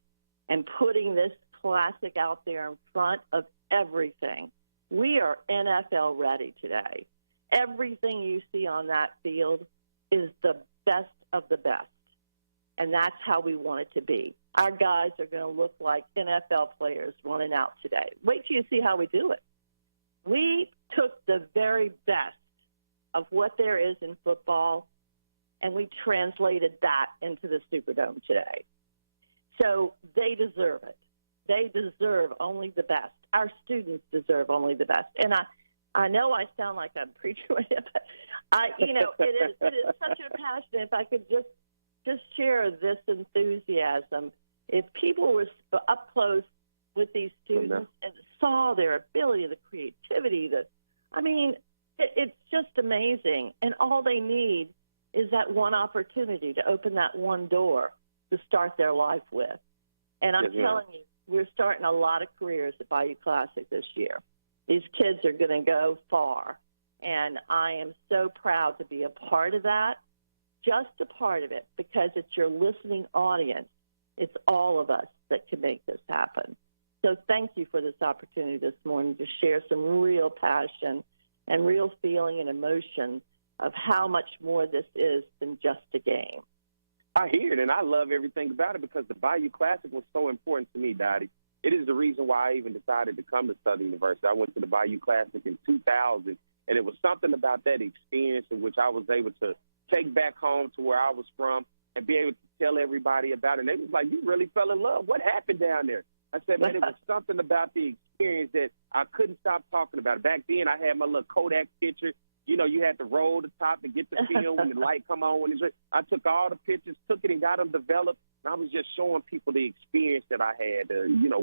And putting this classic out there in front of everything. We are NFL ready today. Everything you see on that field is the best of the best. And that's how we want it to be. Our guys are going to look like NFL players running out today. Wait till you see how we do it. We took the very best of what there is in football, and we translated that into the Superdome today. So they deserve it. They deserve only the best. Our students deserve only the best. And I know I sound like I'm preaching, but it is such a passion. If I could just share this enthusiasm, if people were up close with these students and saw their ability, the creativity, it's just amazing. And all they need is that one opportunity to open that one door to start their life with. And I'm telling you, we're starting a lot of careers at Bayou Classic this year. These kids are going to go far. And I am so proud to be a part of that, just a part of it, because it's your listening audience. It's all of us that can make this happen. So thank you for this opportunity this morning to share some real passion and real feeling and emotion of how much more this is than just a game. I hear it, and I love everything about it because the Bayou Classic was so important to me, Dottie. it is the reason why I even decided to come to Southern University. I went to the Bayou Classic in 2000, and it was something about that experience in which I was able to take back home to where I was from and be able to tell everybody about it. And they was like, you really fell in love. What happened down there? I said, man, it was something about the experience that I couldn't stop talking about. Back then, I had my little Kodak picture. You know, you had to roll the top to get the film when the light come on. I took all the pictures, took it and got them developed. And I was just showing people the experience that I had,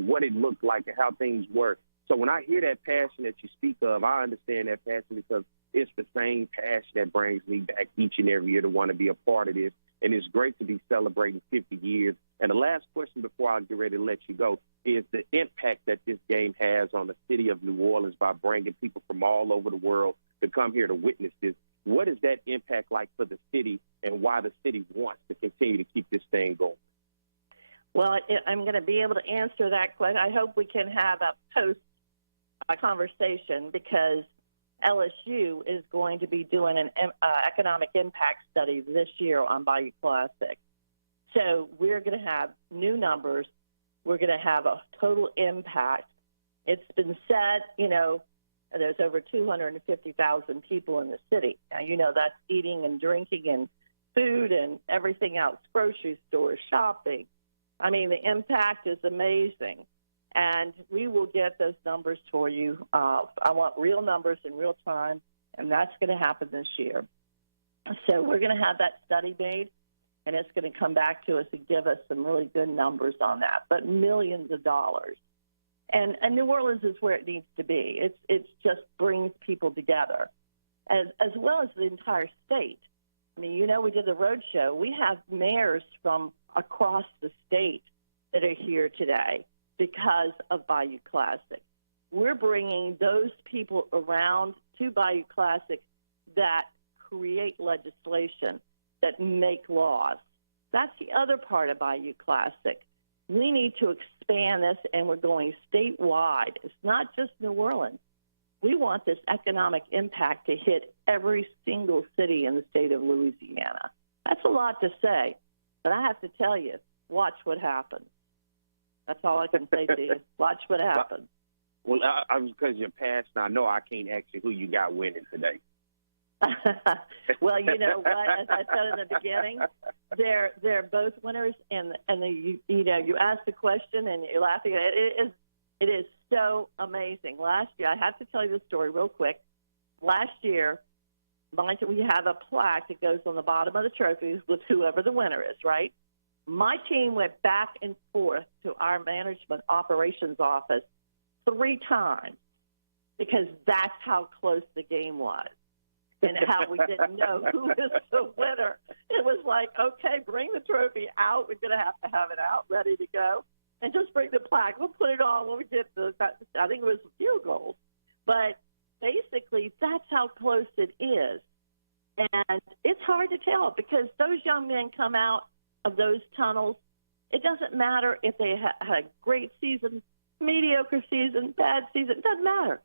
what it looked like and how things were. So when I hear that passion that you speak of, I understand that passion because it's the same passion that brings me back each and every year to want to be a part of this. And it's great to be celebrating 50 years. And the last question before I get ready to let you go is the impact that this game has on the city of New Orleans by bringing people from all over the world to come here to witness this. What is that impact like for the city and why the city wants to continue to keep this thing going? Well, I'm going to be able to answer that question. I hope we can have a post-conversation because LSU is going to be doing an economic impact study this year on Bayou Classic. So we're going to have new numbers. We're going to have a total impact. It's been said, there's over 250,000 people in the city. Now, that's eating and drinking and food and everything else, grocery stores, shopping. I mean, the impact is amazing. And we will get those numbers for you. I want real numbers in real time, and that's going to happen this year. So we're going to have that study made, and it's going to come back to us and give us some really good numbers on that, but millions of dollars. And New Orleans is where it needs to be. It just brings people together, as well as the entire state. I mean, we did the road show. We have mayors from across the state that are here today because of Bayou Classic. We're bringing those people around to Bayou Classic that create legislation, that make laws. That's the other part of Bayou Classic. We need to expand this, and we're going statewide. It's not just New Orleans. We want this economic impact to hit every single city in the state of Louisiana. That's a lot to say, but I have to tell you, watch what happens. That's all I can say to you. Watch what happens. Well, because you're past, I know I can't ask you who you got winning today. Well, you know what? As I said in the beginning, they're both winners, and you ask the question and you're laughing. It is so amazing. Last year, I have to tell you the story real quick. Last year, we have a plaque that goes on the bottom of the trophies with whoever the winner is, right? My team went back and forth to our management operations office 3 times because that's how close the game was and how we didn't know who was the winner. It was like, okay, bring the trophy out. We're going to have it out, ready to go. And just bring the plaque. We'll put it on when we get I think it was field goals. But basically, that's how close it is. And it's hard to tell because those young men come out of those tunnels. It doesn't matter if they had a great season, mediocre season, bad season. It doesn't matter.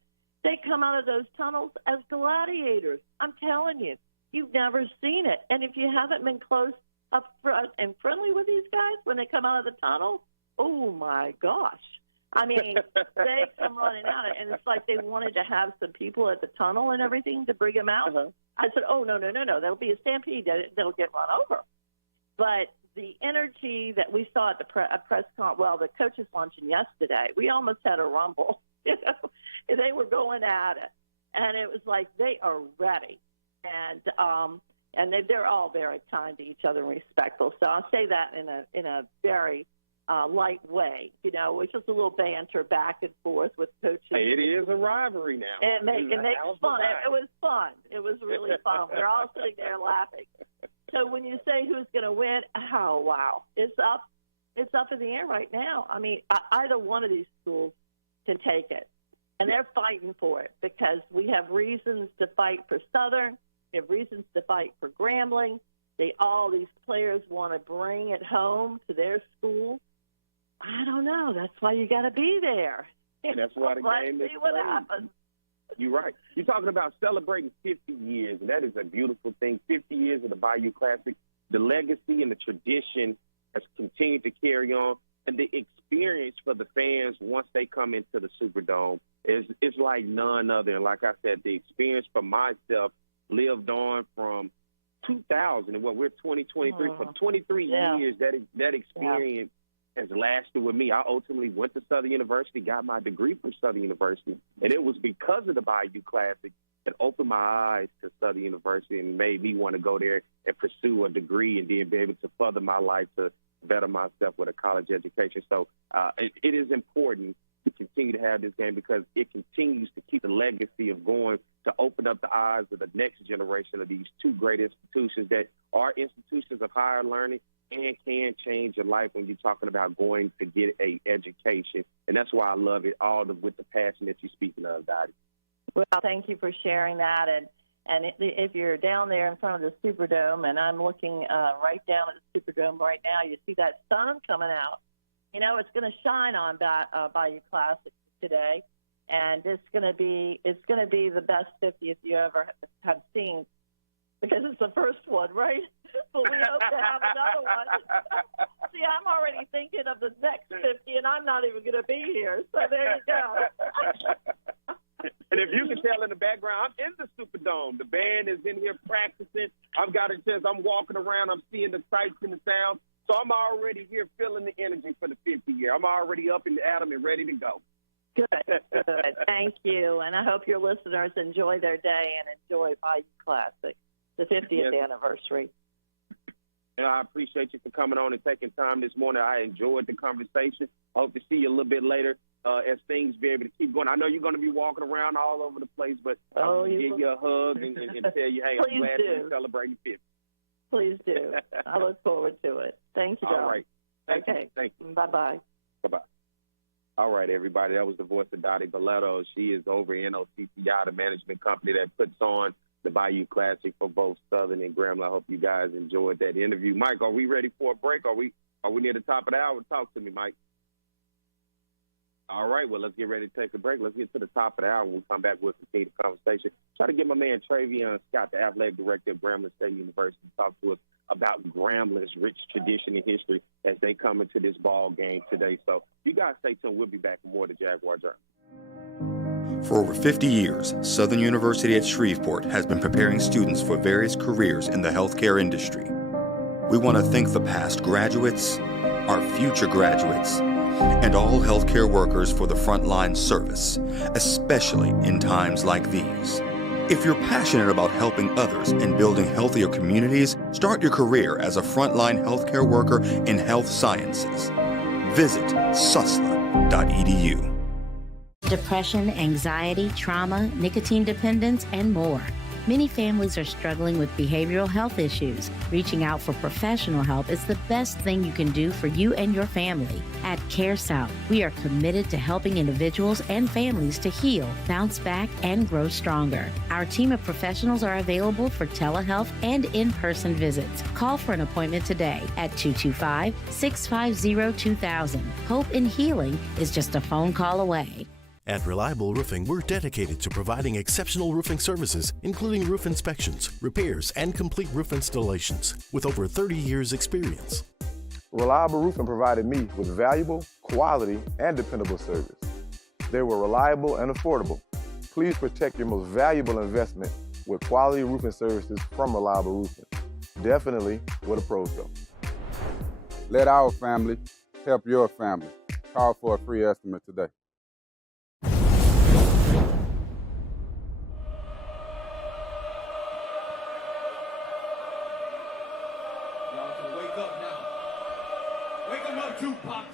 They come out of those tunnels as gladiators. I'm telling you, you've never seen it. And if you haven't been close up front and friendly with these guys when they come out of the tunnel, oh, my gosh. I mean, they come running out, and it's like they wanted to have some people at the tunnel and everything to bring them out. I said, oh, no. There'll be a stampede. They'll get run over. But the energy that we saw at the press the coaches' luncheon yesterday, we almost had a rumble. They were going at it, and it was like they are ready. And they're all very kind to each other and respectful. So I'll say that in a very light way, it's just a little banter back and forth with coaches. Hey, it is a rivalry now. It makes fun. It was fun. It was really fun. We're all sitting there laughing. So when you say who's going to win, oh, wow. It's up in the air right now. I mean, either one of these schools can take it. And they're fighting for it because we have reasons to fight for Southern. We have reasons to fight for Grambling. All these players want to bring it home to their school. I don't know. That's why you got to be there. And that's why the game is see what happens. You're right. You're talking about celebrating 50 years, and that is a beautiful thing. 50 years of the Bayou Classic. The legacy and the tradition has continued to carry on. the experience for the fans once they come into the Superdome is like none other. And like I said, the experience for myself lived on from 2000 and what we're 2023 for 23 years. That experience has lasted with me. I ultimately went to Southern University, got my degree from Southern University, and it was because of the Bayou Classic that opened my eyes to Southern University and made me want to go there and pursue a degree and then be able to further my life to better myself with a college education. So it is important to continue to have this game because it continues to keep the legacy of going to open up the eyes of the next generation of these two great institutions that are institutions of higher learning and can change your life when you're talking about going to get a education. And that's why I love it all with the passion that you're speaking of, Dottie. Well, thank you for sharing that. And if you're down there in front of the Superdome, and I'm looking right down at the Superdome right now, you see that sun coming out. You know, it's going to shine on Bayou Classic today, and it's going to be the best 50th you ever have seen because it's the first one, right? But we hope to have another one. See, I'm already thinking of the next 50, and I'm not even going to be here. So there you go. And if you can tell in the background, I'm in the Superdome. The band is in here practicing. I've got a chance. I'm walking around. I'm seeing the sights and the sounds. So I'm already here feeling the energy for the 50th year. I'm already up in the atom and ready to go. Good. Thank you. And I hope your listeners enjoy their day and enjoy Bayou Classic, the 50th anniversary. And I appreciate you for coming on and taking time this morning. I enjoyed the conversation. I hope to see you a little bit later as things be able to keep going. I know you're going to be walking around all over the place, but I'll give you a hug and tell you, hey, I'm glad you're celebrating 50. Please do. I look forward to it. Thank you, John. All right. Thank you. Bye-bye. Bye-bye. All right, everybody. That was the voice of Dottie Belletto. She is over at NOCCI, the management company that puts on the Bayou Classic for both Southern and Grambling. I hope you guys enjoyed that interview. Mike, are we ready for a break? Are we near the top of the hour? Talk to me, Mike. All right, well, let's get ready to take a break. Let's get to the top of the hour. We'll come back with continue the conversation. Try to get my man Trayan Scott, the athletic director of Grambling State University, to talk to us about Grambling's rich tradition and history as they come into this ball game today. So you guys stay tuned. We'll be back with more of the Jaguar Journal. For over 50 years, Southern University at Shreveport has been preparing students for various careers in the healthcare industry. We want to thank the past graduates, our future graduates, and all healthcare workers for the frontline service, especially in times like these. If you're passionate about helping others and building healthier communities, start your career as a frontline healthcare worker in health sciences. Visit susla.edu. Depression, anxiety, trauma, nicotine dependence, and more. Many families are struggling with behavioral health issues. Reaching out for professional help is the best thing you can do for you and your family. At CareSouth, we are committed to helping individuals and families to heal, bounce back, and grow stronger. Our team of professionals are available for telehealth and in-person visits. Call for an appointment today at 225-650-2000. Hope in healing is just a phone call away. At Reliable Roofing, we're dedicated to providing exceptional roofing services, including roof inspections, repairs, and complete roof installations, with over 30 years' experience. Reliable Roofing provided me with valuable, quality, and dependable service. They were reliable and affordable. Please protect your most valuable investment with quality roofing services from Reliable Roofing. Definitely where the pros go. Let our family help your family. Call for a free estimate today. Jukebox.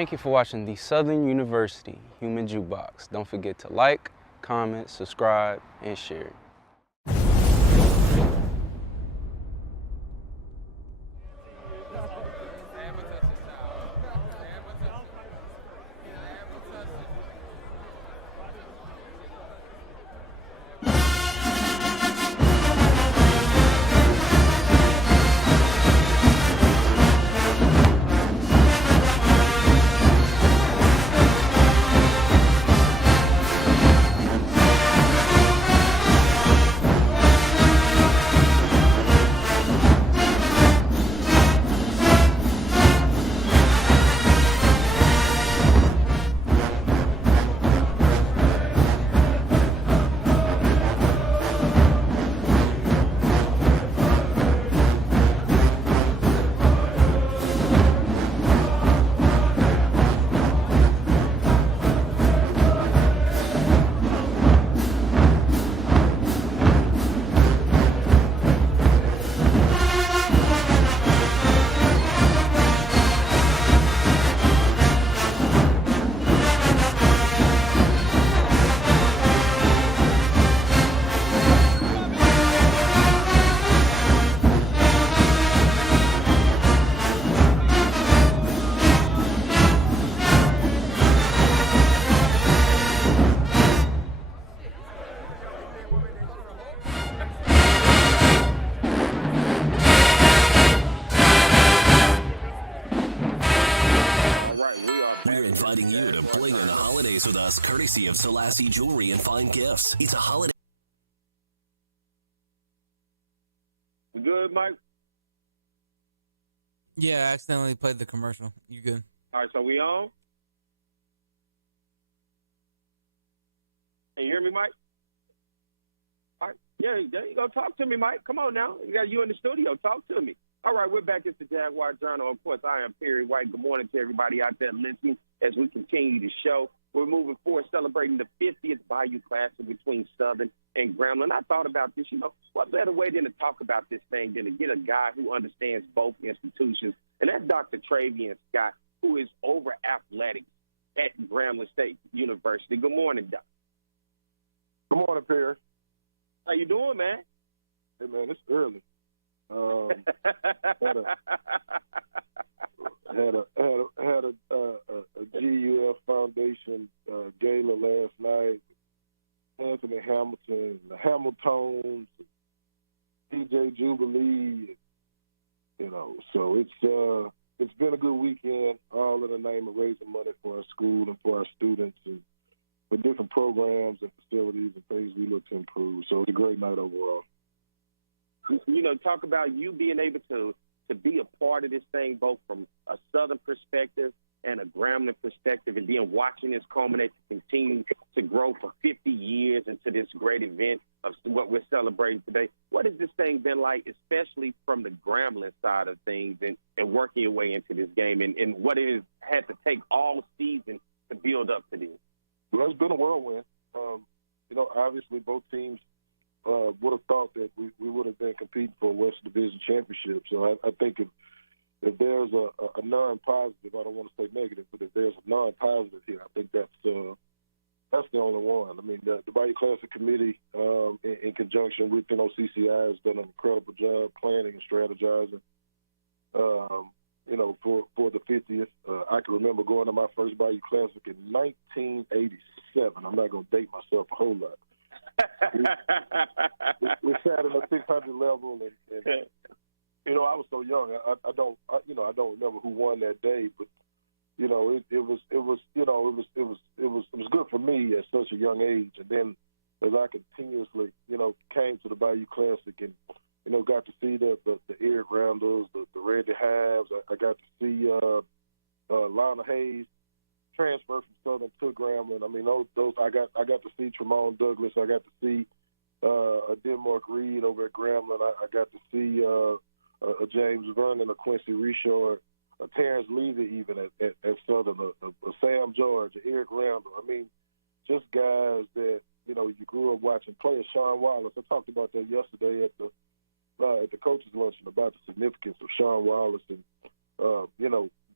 Thank you for watching the Southern University Human Jukebox. Don't forget to like, comment, subscribe, and share. With us, courtesy of Selassie Jewelry and Fine Gifts. It's a holiday. We good, Mike? Yeah, I accidentally played the commercial. You good? All right, so we on? Can you hear me, Mike? All right, yeah, there you go. Talk to me, Mike. Come on now. We got you in the studio. Talk to me. All right, we're back at the Jaguar Journal. Of course, I am Perry White. Good morning to everybody out there listening as we continue the show. We're moving forward, celebrating the 50th Bayou Classic between Southern and Grambling. I thought about this, what better way than to talk about this thing than to get a guy who understands both institutions, and that's Dr. Trayan Scott, who is over athletics at Grambling State University. Good morning, Doc. Good morning, Perry. How you doing, man? Hey, man, it's early. Had a GUF Foundation gala last night. Anthony Hamilton, the Hamiltons, DJ Jubilee. So it's been a good weekend. All in the name of raising money for our school and for our students and for different programs and facilities and things we look to improve. So it's a great night overall. Talk about you being able to be a part of this thing, both from a Southern perspective and a Grambling perspective, and then watching this culminate to continue to grow for 50 years into this great event of what we're celebrating today. What has this thing been like, especially from the Grambling side of things and working your way into this game and what it has had to take all season to build up to this? Well, it's been a whirlwind. Obviously both teams would have thought that we would have been competing for a West Division championship. So I think if there's a non-positive, I don't want to say negative, but if there's a non-positive here, I think that's the only one. I mean, the Bayou Classic Committee, in conjunction with CCI, has done an incredible job planning and strategizing. For the 50th, I can remember going to my first Bayou Classic in 1987. I'm not going to date myself a whole lot. we sat in a 600 level, and I was so young. I don't remember who won that day, but it was good for me at such a young age. And then as I continuously came to the Bayou Classic and got to see the Eric Randalls, the Randy Hives. I got to see Lionel Hayes transfer from Southern to Grambling. I mean, those I got to see Tremont Douglas. I got to see a Denmark Reed over at Grambling. I got to see a James Vernon, a Quincy Richard, a Terrence Levy even at Southern, a Sam George, a Eric Randall. I mean, just guys that you grew up watching play. Sean Wallace. I talked about that yesterday at the coaches' luncheon about the significance of Sean Wallace and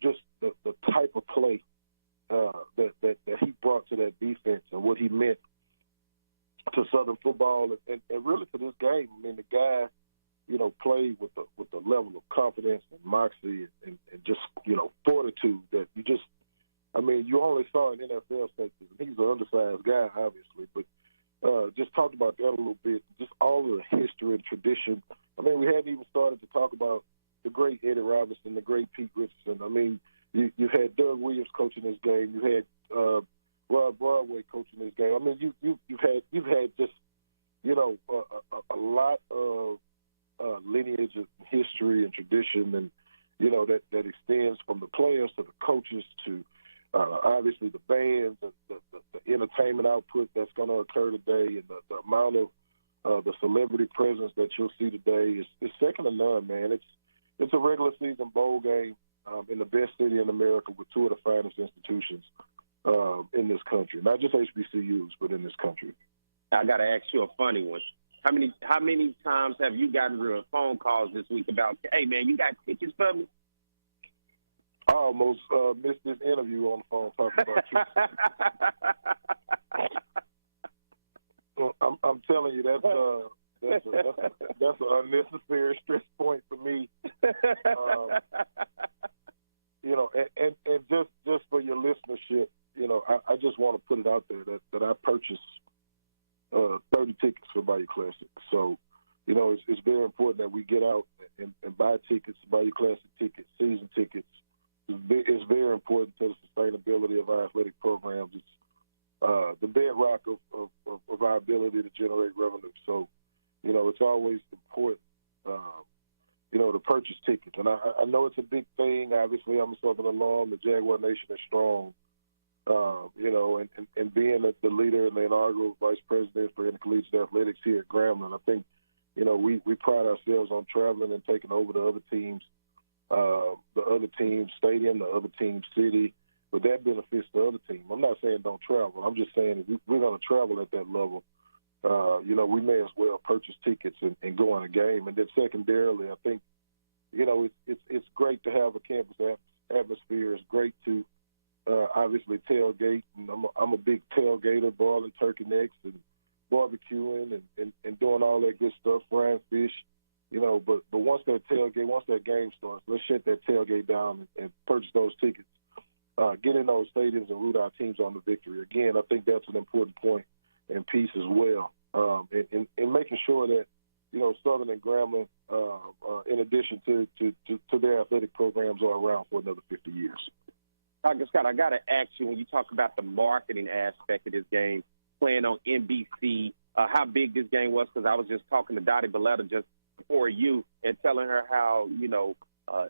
just the type of play that he brought to that defense and what he meant to Southern football and really to this game. I mean, the guy, played with the level of confidence and moxie and just, fortitude that you only saw in NFL sectors. He's an undersized guy, obviously, but just talked about that a little bit, just all of the history and tradition. I mean, we hadn't even started to talk about the great Eddie Robinson, the great Pete Richardson. I mean, you had Doug Williams coaching this game. You had Rod Broadway coaching this game. I mean, you've had just a lot of lineage and history and tradition, and that extends from the players to the coaches to obviously the bands and the entertainment output that's going to occur today, and the amount of the celebrity presence that you'll see today is second to none, man. It's a regular season bowl game in the best city in America with two of the finest institutions in this country, not just HBCUs, but in this country. I got to ask you a funny one. How many times have you gotten phone calls this week about, hey, man, you got tickets for me? I almost missed this interview on the phone talking about you. I'm telling you, that's an unnecessary stress point for me. And just for your listenership, I just want to put it out there that I purchased 30 tickets for Bayou Classic. So, it's very important that we get out and buy tickets, Bayou Classic tickets, season tickets. It's very important to the sustainability of our athletic programs. It's the bedrock of our ability to generate revenue. So, it's always important, to purchase tickets. And I know it's a big thing. Obviously, I'm a Southern alum. The Jaguar Nation is strong. And being the leader and the inaugural vice president for intercollegiate athletics here at Grambling, I think, we pride ourselves on traveling and taking over the other team's stadium, the other team's city, but that benefits the other team. I'm not saying don't travel. I'm just saying if we're going to travel at that level, we may as well purchase tickets and go on a game. And then secondarily, I think, it's great to have a campus atmosphere. It's great to obviously tailgate, and I'm a big tailgater, boiling turkey necks and barbecuing and doing all that good stuff, frying fish, but once that game starts, let's shut that tailgate down and purchase those tickets, get in those stadiums and root our teams on the victory. Again, I think that's an important point and piece as well, in making sure that, Southern and Grambling, in addition to their athletic programs, are around for another 50 years. Dr. Scott, I got to ask you, when you talk about the marketing aspect of this game, playing on NBC, how big this game was, because I was just talking to Dottie Belletto just before you and telling her how,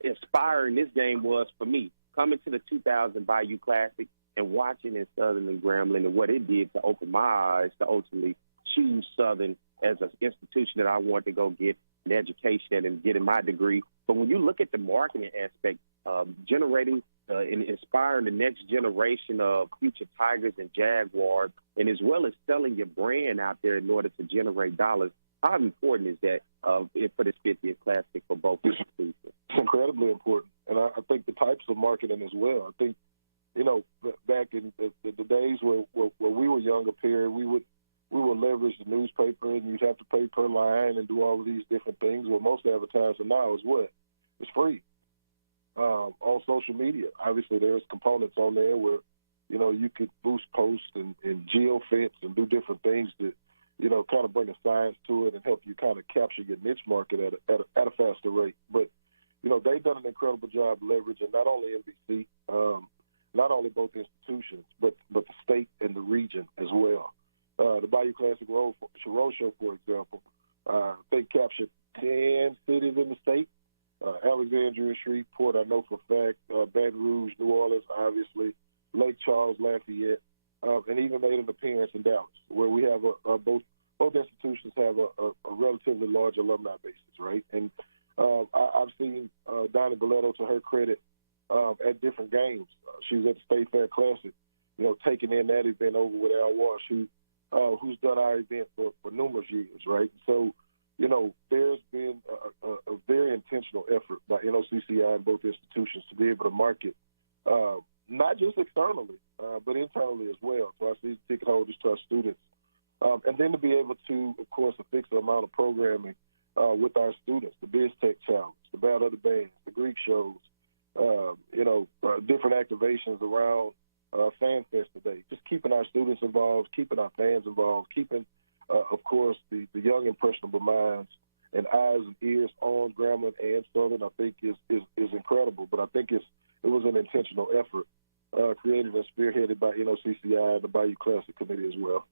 inspiring this game was for me. Coming to the 2000 Bayou Classic and watching in Southern and Grambling and what it did to open my eyes to ultimately choose Southern as an institution that I want to go get an education and getting my degree. But when you look at the marketing aspect, generating and inspiring the next generation of future Tigers and Jaguars, and as well as selling your brand out there in order to generate dollars, how important is that for this 50th Classic for both institutions? It's incredibly important. And I think the types of marketing as well. I think, back in the days where we were young up here, we would leverage the newspaper, and you'd have to pay per line and do all of these different things. Well, most advertising now is what? It's free. On social media, obviously there's components on there where, you could boost posts and geo-fence and do different things to, kind of bring a science to it and help you kind of capture your niche market at a faster rate. But, they've done an incredible job leveraging not only NBC, not only both institutions, but the state and the region as well. The Bayou Classic Road Show, for example, they captured 10 cities in the state. Alexandria, Shreveport, I know for a fact, Baton Rouge, New Orleans, obviously, Lake Charles, Lafayette, and even made an appearance in Dallas, where we have both institutions have a relatively large alumni basis, right? And I've seen Dottie Belletto, to her credit, at different games. She was at the State Fair Classic, taking in that event over with Al Walsh, who's done our event for numerous years, right? So, there's been a very intentional effort by NOCCI and both institutions to be able to market not just externally, but internally as well, to our season ticket holders, to our students. And then to be able to, of course, affix an amount of programming with our students, the Biz Tech Challenge, the Battle of the Bands, the Greek shows, different activations around Fan Fest today. Just keeping our students involved, keeping our fans involved, keeping, of course, the young impressionable minds and eyes and ears on Grambling and Southern, I think is incredible. But I think it was an intentional effort created and spearheaded by NOCCI and the Bayou Classic Committee as well.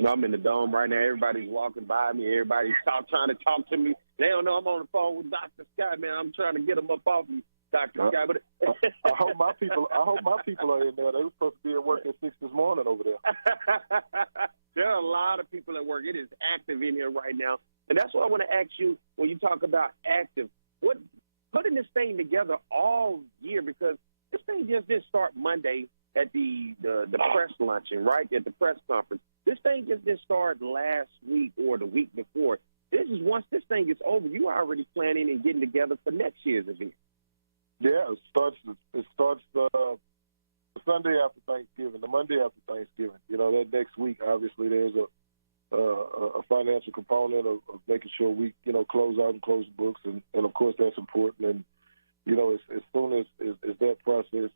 I'm in the dome right now. Everybody's walking by me. Everybody's trying to talk to me. They don't know I'm on the phone with Dr. Scott, man. I'm trying to get them up off me, Dr. Scott. But I hope my people are in there. They were supposed to be at work at 6 this morning over there. There are a lot of people at work. It is active in here right now. And that's what I want to ask you when you talk about active. What putting this thing together all year, because this thing just didn't start Monday at the press luncheon, right, at the press conference. This thing just didn't start last week or the week before. This is once this thing is over, you are already planning and getting together for next year's event. Yeah, it starts the Sunday after Thanksgiving, the Monday after Thanksgiving. That next week, obviously, there's a financial component of making sure we, close out and close the books, and of course that's important. And as soon as that process,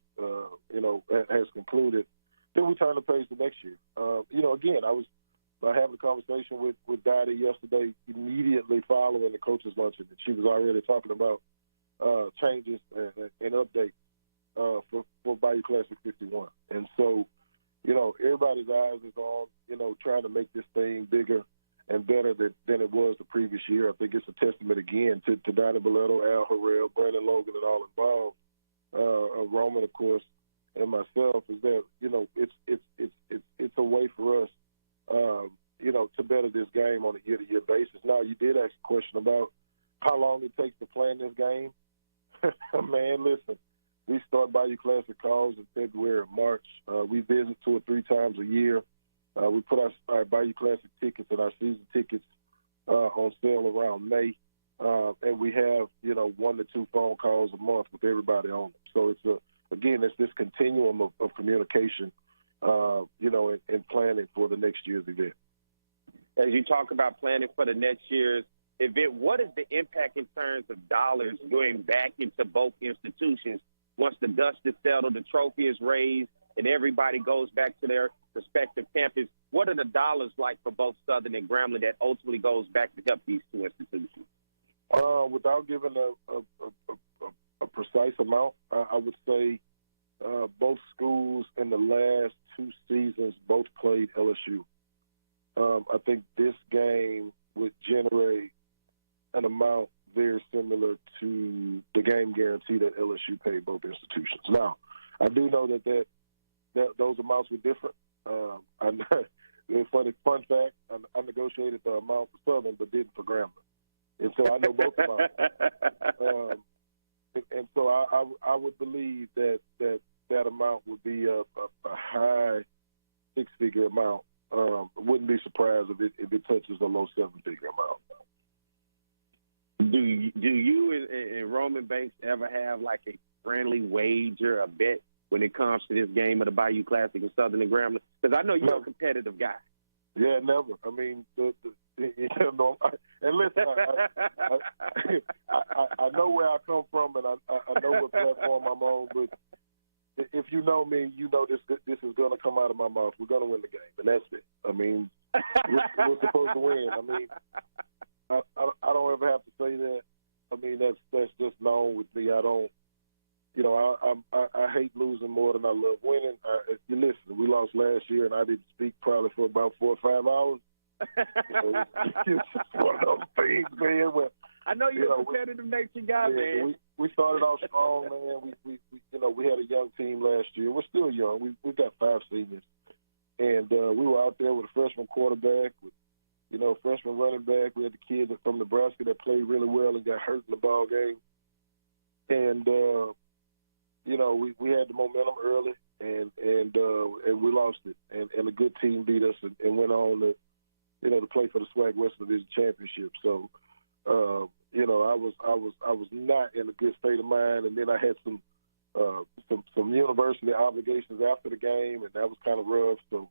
has concluded, then we turn the page to next year. Again, I was having a conversation with Dottie yesterday, immediately following the coaches' luncheon, and she was already talking about changes and updates for Bayou Classic 51. And so, everybody's eyes is on, trying to make this thing bigger and better than it was the previous year. I think it's a testament again to Dottie Belletto, Al Harrell, Brandon Logan, and all involved. Roman, of course, and myself, is that it's a way for us, to better this game on a year-to-year basis. Now, you did ask a question about how long it takes to plan this game. Man, listen, we start Bayou Classic calls in February and March. We visit 2 or 3 times a year. We put our Bayou Classic tickets and our season tickets on sale around May. And we have, 1 to 2 phone calls a month with everybody on them. So it's this continuum of communication, and planning for the next year's event. As you talk about planning for the next year's event, what is the impact in terms of dollars going back into both institutions once the dust is settled, the trophy is raised, and everybody goes back to their respective campus? What are the dollars like for both Southern and Grambling that ultimately goes back to help these 2 institutions? Without giving a precise amount, I would say both schools in the last 2 seasons both played LSU. I think this game would generate an amount very similar to the game guarantee that LSU paid both institutions. Now, I do know that those amounts were different. Fun fact, I negotiated the amount for Southern but didn't for Grambling. And so I know both amounts. And so I would believe that amount would be a high 6-figure amount. Wouldn't be surprised if it touches a low 7-figure amount. Do you and Roman Banks ever have like a friendly wager, a bet when it comes to this game of the Bayou Classic and Southern and Grambling? Because I know you're a competitive guy. Yeah, never. I mean, and listen, I know where I come from, and I know what platform I'm on, but if you know me, you know this is going to come out of my mouth. We're going to win the game, and that's it. I mean, we're supposed to win. I mean, I don't ever have to say that. I mean, that's just known with me. I don't, I hate losing more than I love winning. You listen, we lost last year, and I didn't speak probably for about 4 or 5 hours. It's just one of those things, man. Where, I know you're a competitive nature guy, man. We started off strong, man. We had a young team last year. We're still young. We've got 5 seniors, and we were out there with a freshman quarterback, with freshman running back. We had the kids from Nebraska that played really well and got hurt in the ball game, and we had the momentum early, and we lost it, and a good team beat us and went on to play for the SWAC West Division Championship. So. I was not in a good state of mind, and then I had some some university obligations after the game, and that was kind of rough. So,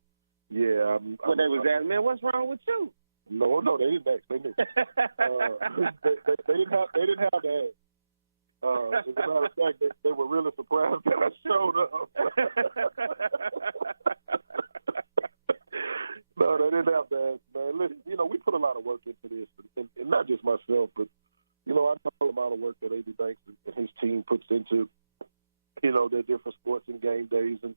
yeah. But they was asking, man, what's wrong with you? No, they didn't ask. They knew. They didn't have to ask. As a matter of fact, they were really surprised that I showed up. No, they didn't have to ask, man. Listen, we put a lot of work into this, and not just myself, but, I know the amount of work that A.D. Banks and his team puts into, their different sports and game days, and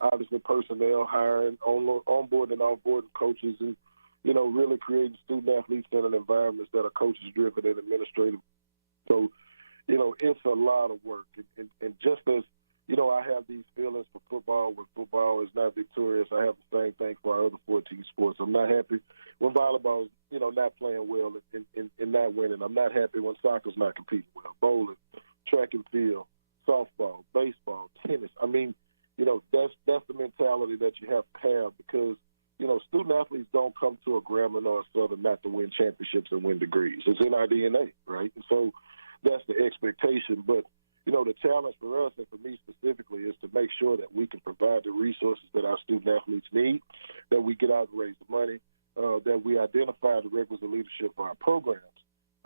obviously personnel hiring, onboard and off-board coaches, and, really creating student-athlete-centered environments that are coaches-driven and administrative. So, it's a lot of work. And just as, I have these feelings for football when football is not victorious, I have the same thing for our other 14 sports. I'm not happy when volleyball is, not playing well and not winning. I'm not happy when soccer's not competing well. Bowling, track and field, softball, baseball, tennis. I mean, that's the mentality that you have to have because, student athletes don't come to a Grambling or a Southern not to win championships and win degrees. It's in our DNA, right? And so that's the expectation. But, the challenge for us and for me specifically is to make sure that we can provide the resources that our student athletes need, that we get out and raise the money, that we identify the requisite leadership for our programs,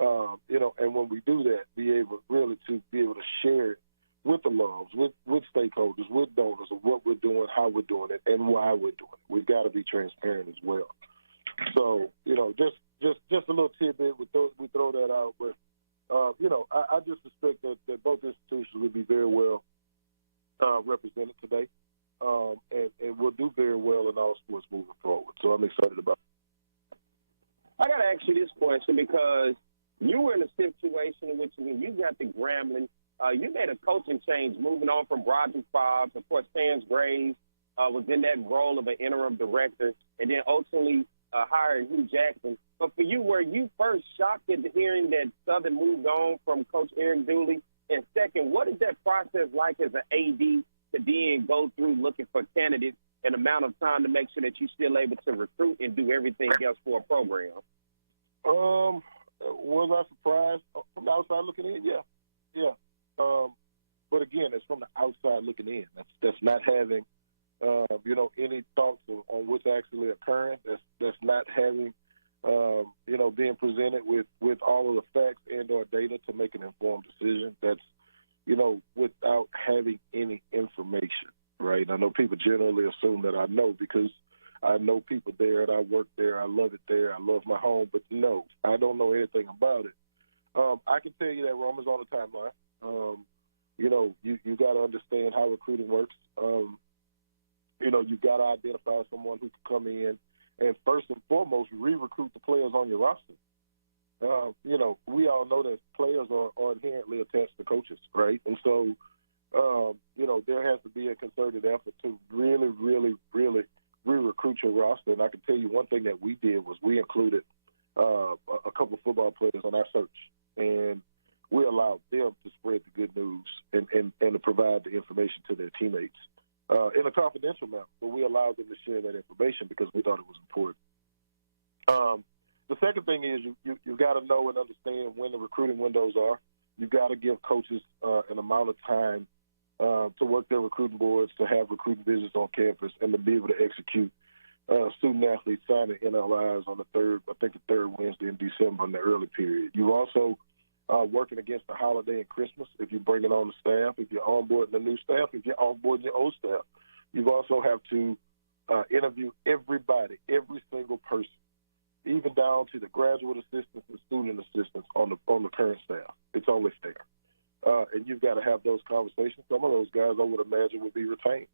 and when we do that, be able to share it with the alums, with stakeholders, with donors of what we're doing, how we're doing it, and why we're doing it. We've got to be transparent as well. So, just a little tidbit, we throw that out, but I just suspect that both institutions will be very well represented today, and will do very well in all sports moving forward. So I'm excited about it. I got to ask you this question because you were in a situation in which when you got to Grambling, you made a coaching change, moving on from Broderick Fobbs. Of course, Sam Graves was in that role of an interim director, and then ultimately hired Hugh Jackson. But for you, were you first shocked at hearing that Southern moved on from Coach Eric Dooley? And second, what is that process like as an AD to then go through looking for candidates and amount of time to make sure that you're still able to recruit and do everything else for a program? Was I surprised from the outside looking in? Yeah. But again, it's from the outside looking in. That's not having, any thoughts on what's actually occurring. That's not having, being presented with all of the facts and or data to make an informed decision. That's, without having any information, right? I know people generally assume that I know because I know people there and I work there. I love it there. I love my home. But no, I don't know anything about it. I can tell you that Roman's on the timeline. You got to understand how recruiting works. You got to identify someone who can come in and first and foremost re-recruit the players on your roster. We all know that players are inherently attached to coaches, right? And so, there has to be a concerted effort to really, really, really re-recruit your roster. And I can tell you one thing that we did was we included a couple of football players on our search, and we allowed them to spread the good news and to provide the information to their teammates in a confidential manner. But we allowed them to share that information because we thought it was important. The second thing is you got to know and understand when the recruiting windows are. You got to give coaches an amount of time to work their recruiting boards, to have recruiting visits on campus, and to be able to execute student athletes signing NLIs on the third Wednesday in December in the early period. You also working against the holiday and Christmas if you're bringing on the staff, if you're onboarding the new staff, if you're onboarding your old staff. You also have to interview everybody, every single person, even down to the graduate assistants and student assistants on the current staff. It's only fair. And you've got to have those conversations. Some of those guys I would imagine would be retained.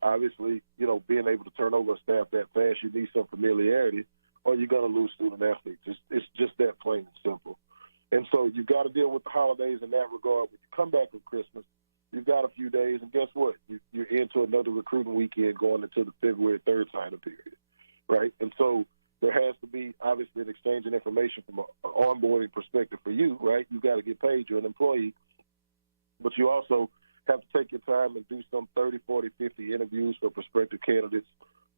Obviously, being able to turn over a staff that fast, you need some familiarity or you're going to lose student athletes. It's just that plain and simple. And so you've got to deal with the holidays in that regard. When you come back from Christmas, you've got a few days, and guess what? You're into another recruiting weekend going into the February 3rd signing period, right? And so there has to be, obviously, an exchange of information from an onboarding perspective for you, right? You've got to get paid. You're an employee. But you also have to take your time and do some 30, 40, 50 interviews for prospective candidates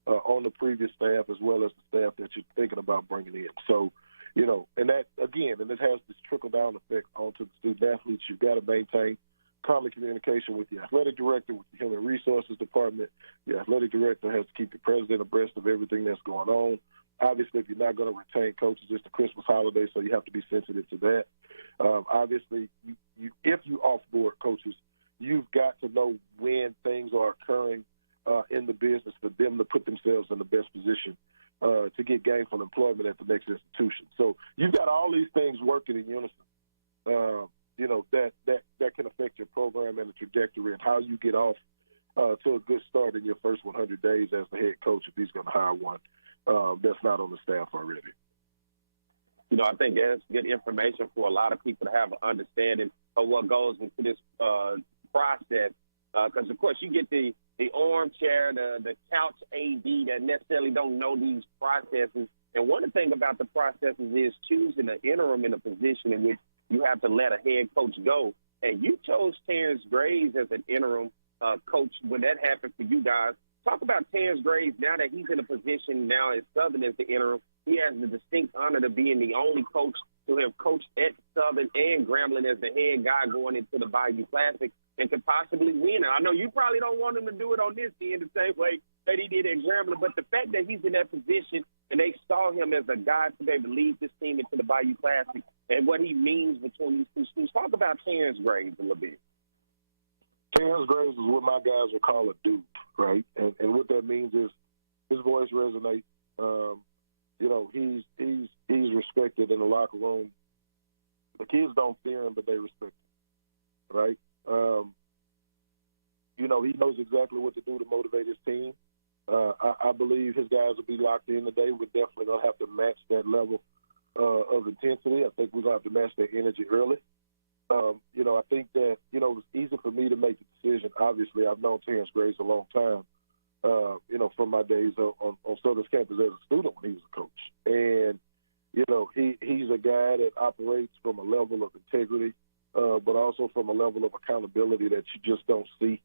on the previous staff as well as the staff that you're thinking about bringing in. So, and that, again, and it has this trickle-down effect onto the student athletes. You've got to maintain common communication with the athletic director, with the human resources department. The athletic director has to keep the president abreast of everything that's going on. Obviously, if you're not going to retain coaches, it's the Christmas holiday, so you have to be sensitive to that. Obviously, if you off-board coaches, you've got to know when things are occurring in the business for them to put themselves in the best position to get gainful employment at the next institution. So you've got all these things working in unison, that can affect your program and the trajectory and how you get off to a good start in your first 100 days as the head coach if he's going to hire one that's not on the staff already. I think that's good information for a lot of people to have an understanding of what goes into this process. Because, of course, you get the armchair, the couch AD that necessarily don't know these processes. And one thing about the processes is choosing an interim in a position in which you have to let a head coach go. And you chose Terrence Graves as an interim coach when that happened for you guys. Talk about Terrence Graves now that he's in a position now at Southern as the interim. He has the distinct honor of being the only coach to have coached at Southern and Grambling as the head guy going into the Bayou Classic and could possibly win it. I know you probably don't want him to do it on this end the same way that he did at Grambling, but the fact that he's in that position and they saw him as a guy to be able to lead this team into the Bayou Classic and what he means between these two schools. Talk about Terrence Graves a little bit. Terrence Graves is what my guys would call a dude, right? And what that means is his voice resonates. He's respected in the locker room. The kids don't fear him, but they respect him, right? He knows exactly what to do to motivate his team. I believe his guys will be locked in today. We're definitely going to have to match that level of intensity. I think we're going to have to match their energy early. I think that, it was easy for me to make the decision. Obviously, I've known Terrence Graves a long time, from my days on Southern's campus as a student when he was a coach. And, he's a guy that operates from a level of integrity, but also from a level of accountability that you just don't see,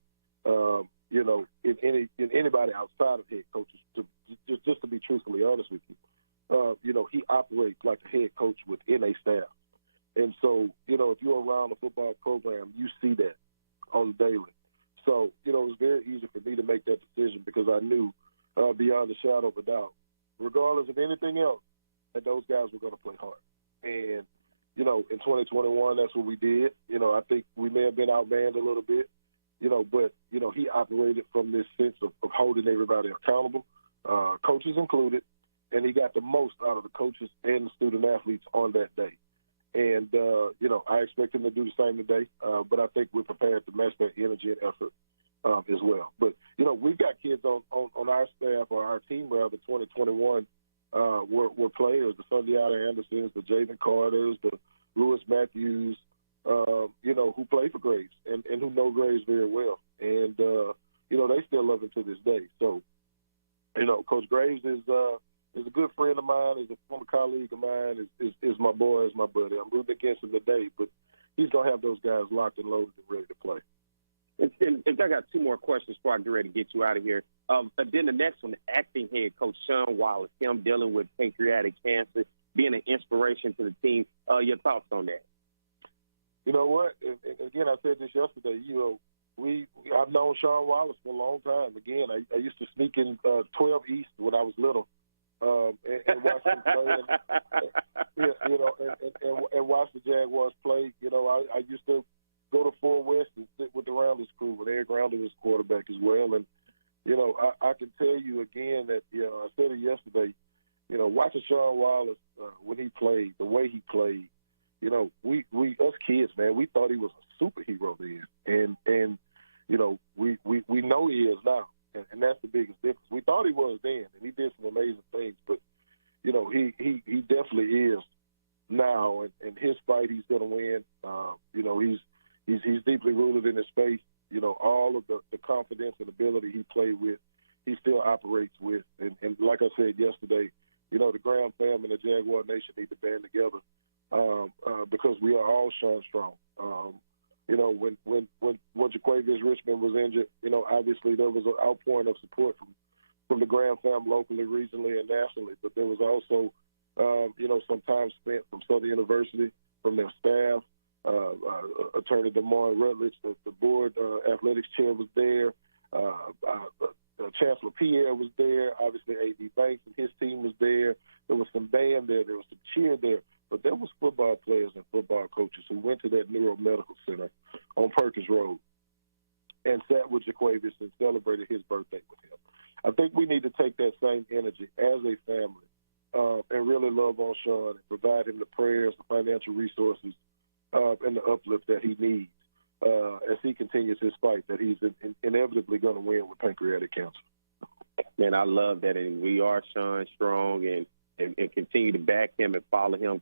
in anybody outside of head coaches, just to be truthfully honest with you. He operates like a head coach within a staff. And so, if you're around the football program, you see that on the daily. So, it was very easy for me to make that decision because I knew beyond a shadow of a doubt, regardless of anything else, that those guys were going to play hard. And, in 2021, that's what we did. I think we may have been outmanned a little bit, but, he operated from this sense of holding everybody accountable, coaches included, and he got the most out of the coaches and the student athletes on that day. And, I expect him to do the same today, but I think we're prepared to match that energy and effort as well. But, we've got kids on our staff or our team, rather, 2021 were players, the Sundiata Andersons, the Javen Carters, the Lewis Matthews, who play for Graves and who know Graves very well. And, they still love him to this day. So, Coach Graves is a good friend of mine, is a former colleague of mine, is my boy, is my buddy. I'm rooting against him today, but he's going to have those guys locked and loaded and ready to play. I got two more questions before I get ready to get you out of here. Then the next one, the acting head coach, Sean Wallace, him dealing with pancreatic cancer, being an inspiration to the team. Your thoughts on that? You know what? And again, I said this yesterday. I've known Sean Wallace for a long time. Again, I used to sneak in 12 East when I was little. And watch them play, and watch the Jaguars play. I used to go to Fort West and sit with the Rounders crew when Eric Rounder was quarterback as well. And I can tell you again that I said it yesterday. Watching Sean Wallace when he played, the way he played. We us kids, man, we thought he was a superhero then, and we know he is now. And that's the biggest difference. We thought he was then, and he did some amazing things. But he definitely is now, and his fight, he's going to win. He's deeply rooted in his faith. All of the confidence and ability he played with, he still operates with. And like I said yesterday, the Graham family and the Jaguar Nation need to band together because we are all Sean Strong. When Jaquavius Richmond was injured, obviously there was an outpouring of support from the Graham family locally, regionally, and nationally. But there was also, some time spent from Southern University, from their staff, Attorney DeMar Rutledge, the board athletics chair was there. Chancellor Pierre was there. Obviously, A.D. Banks and his team was there. There was some band there. There was some cheer there. But there was football players and football coaches who went to that neuromedical center on Perkins Road and sat with Jaquavius and celebrated his birthday with him. I think we need to take that same energy as a family and really love on Sean and provide him the prayers, the financial resources, and the uplift that he needs as he continues his fight that he's inevitably going to win with pancreatic cancer. Man, I love that, and we are Sean Strong and continue to back him and follow him.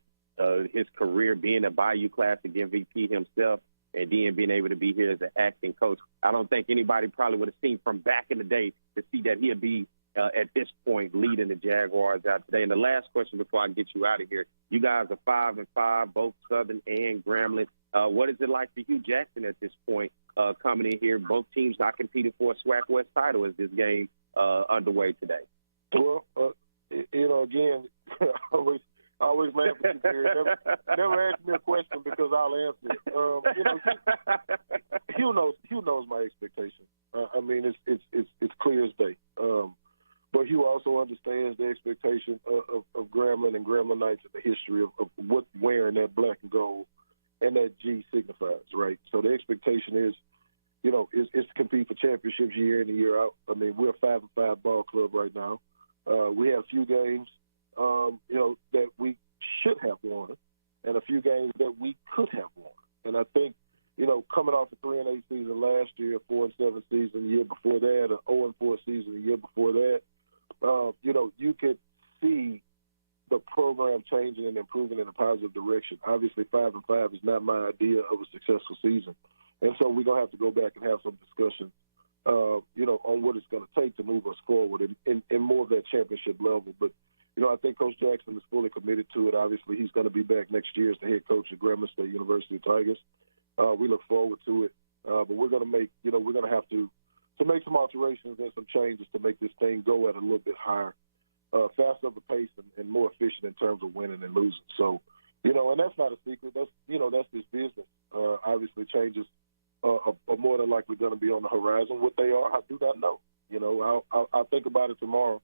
His career being a Bayou Classic MVP himself and then being able to be here as an acting coach. I don't think anybody probably would have seen from back in the day to see that he'll be at this point leading the Jaguars out today. And the last question before I get you out of here, you guys are 5-5, both Southern and Grambling. What is it like for Hugh Jackson at this point coming in here? Both teams not competing for a SWAC West title as this game underway today. Well, again, I always laugh at you, Barry. Never ask me a question because I'll answer it. Hugh knows my expectations. I mean, it's clear as day. But Hugh also understands the expectation of Grambling and Gramblingites and the history of what wearing that black and gold and that G signifies, right? So the expectation is, is to compete for championships year in and year out. I mean, we're a 5-5 ball club right now. We have a few games, that we should have won, and a few games that we could have won. And I think, coming off a 3-8 season last year, a 4-7 season the year before that, an 0-4 season the year before that, you could see the program changing and improving in a positive direction. Obviously, 5-5 is not my idea of a successful season. And so we're going to have to go back and have some discussion, on what it's going to take to move us forward in more of that championship level. But, I think Coach Jackson is fully committed to it. Obviously, he's going to be back next year as the head coach at Grambling State University Tigers. We look forward to it. But we're going to have to make some alterations and some changes to make this thing go at a little bit higher, faster of a pace and more efficient in terms of winning and losing. So, and that's not a secret. That's just business. Obviously, changes are more than likely going to be on the horizon. What they are, I do not know. I'll think about it tomorrow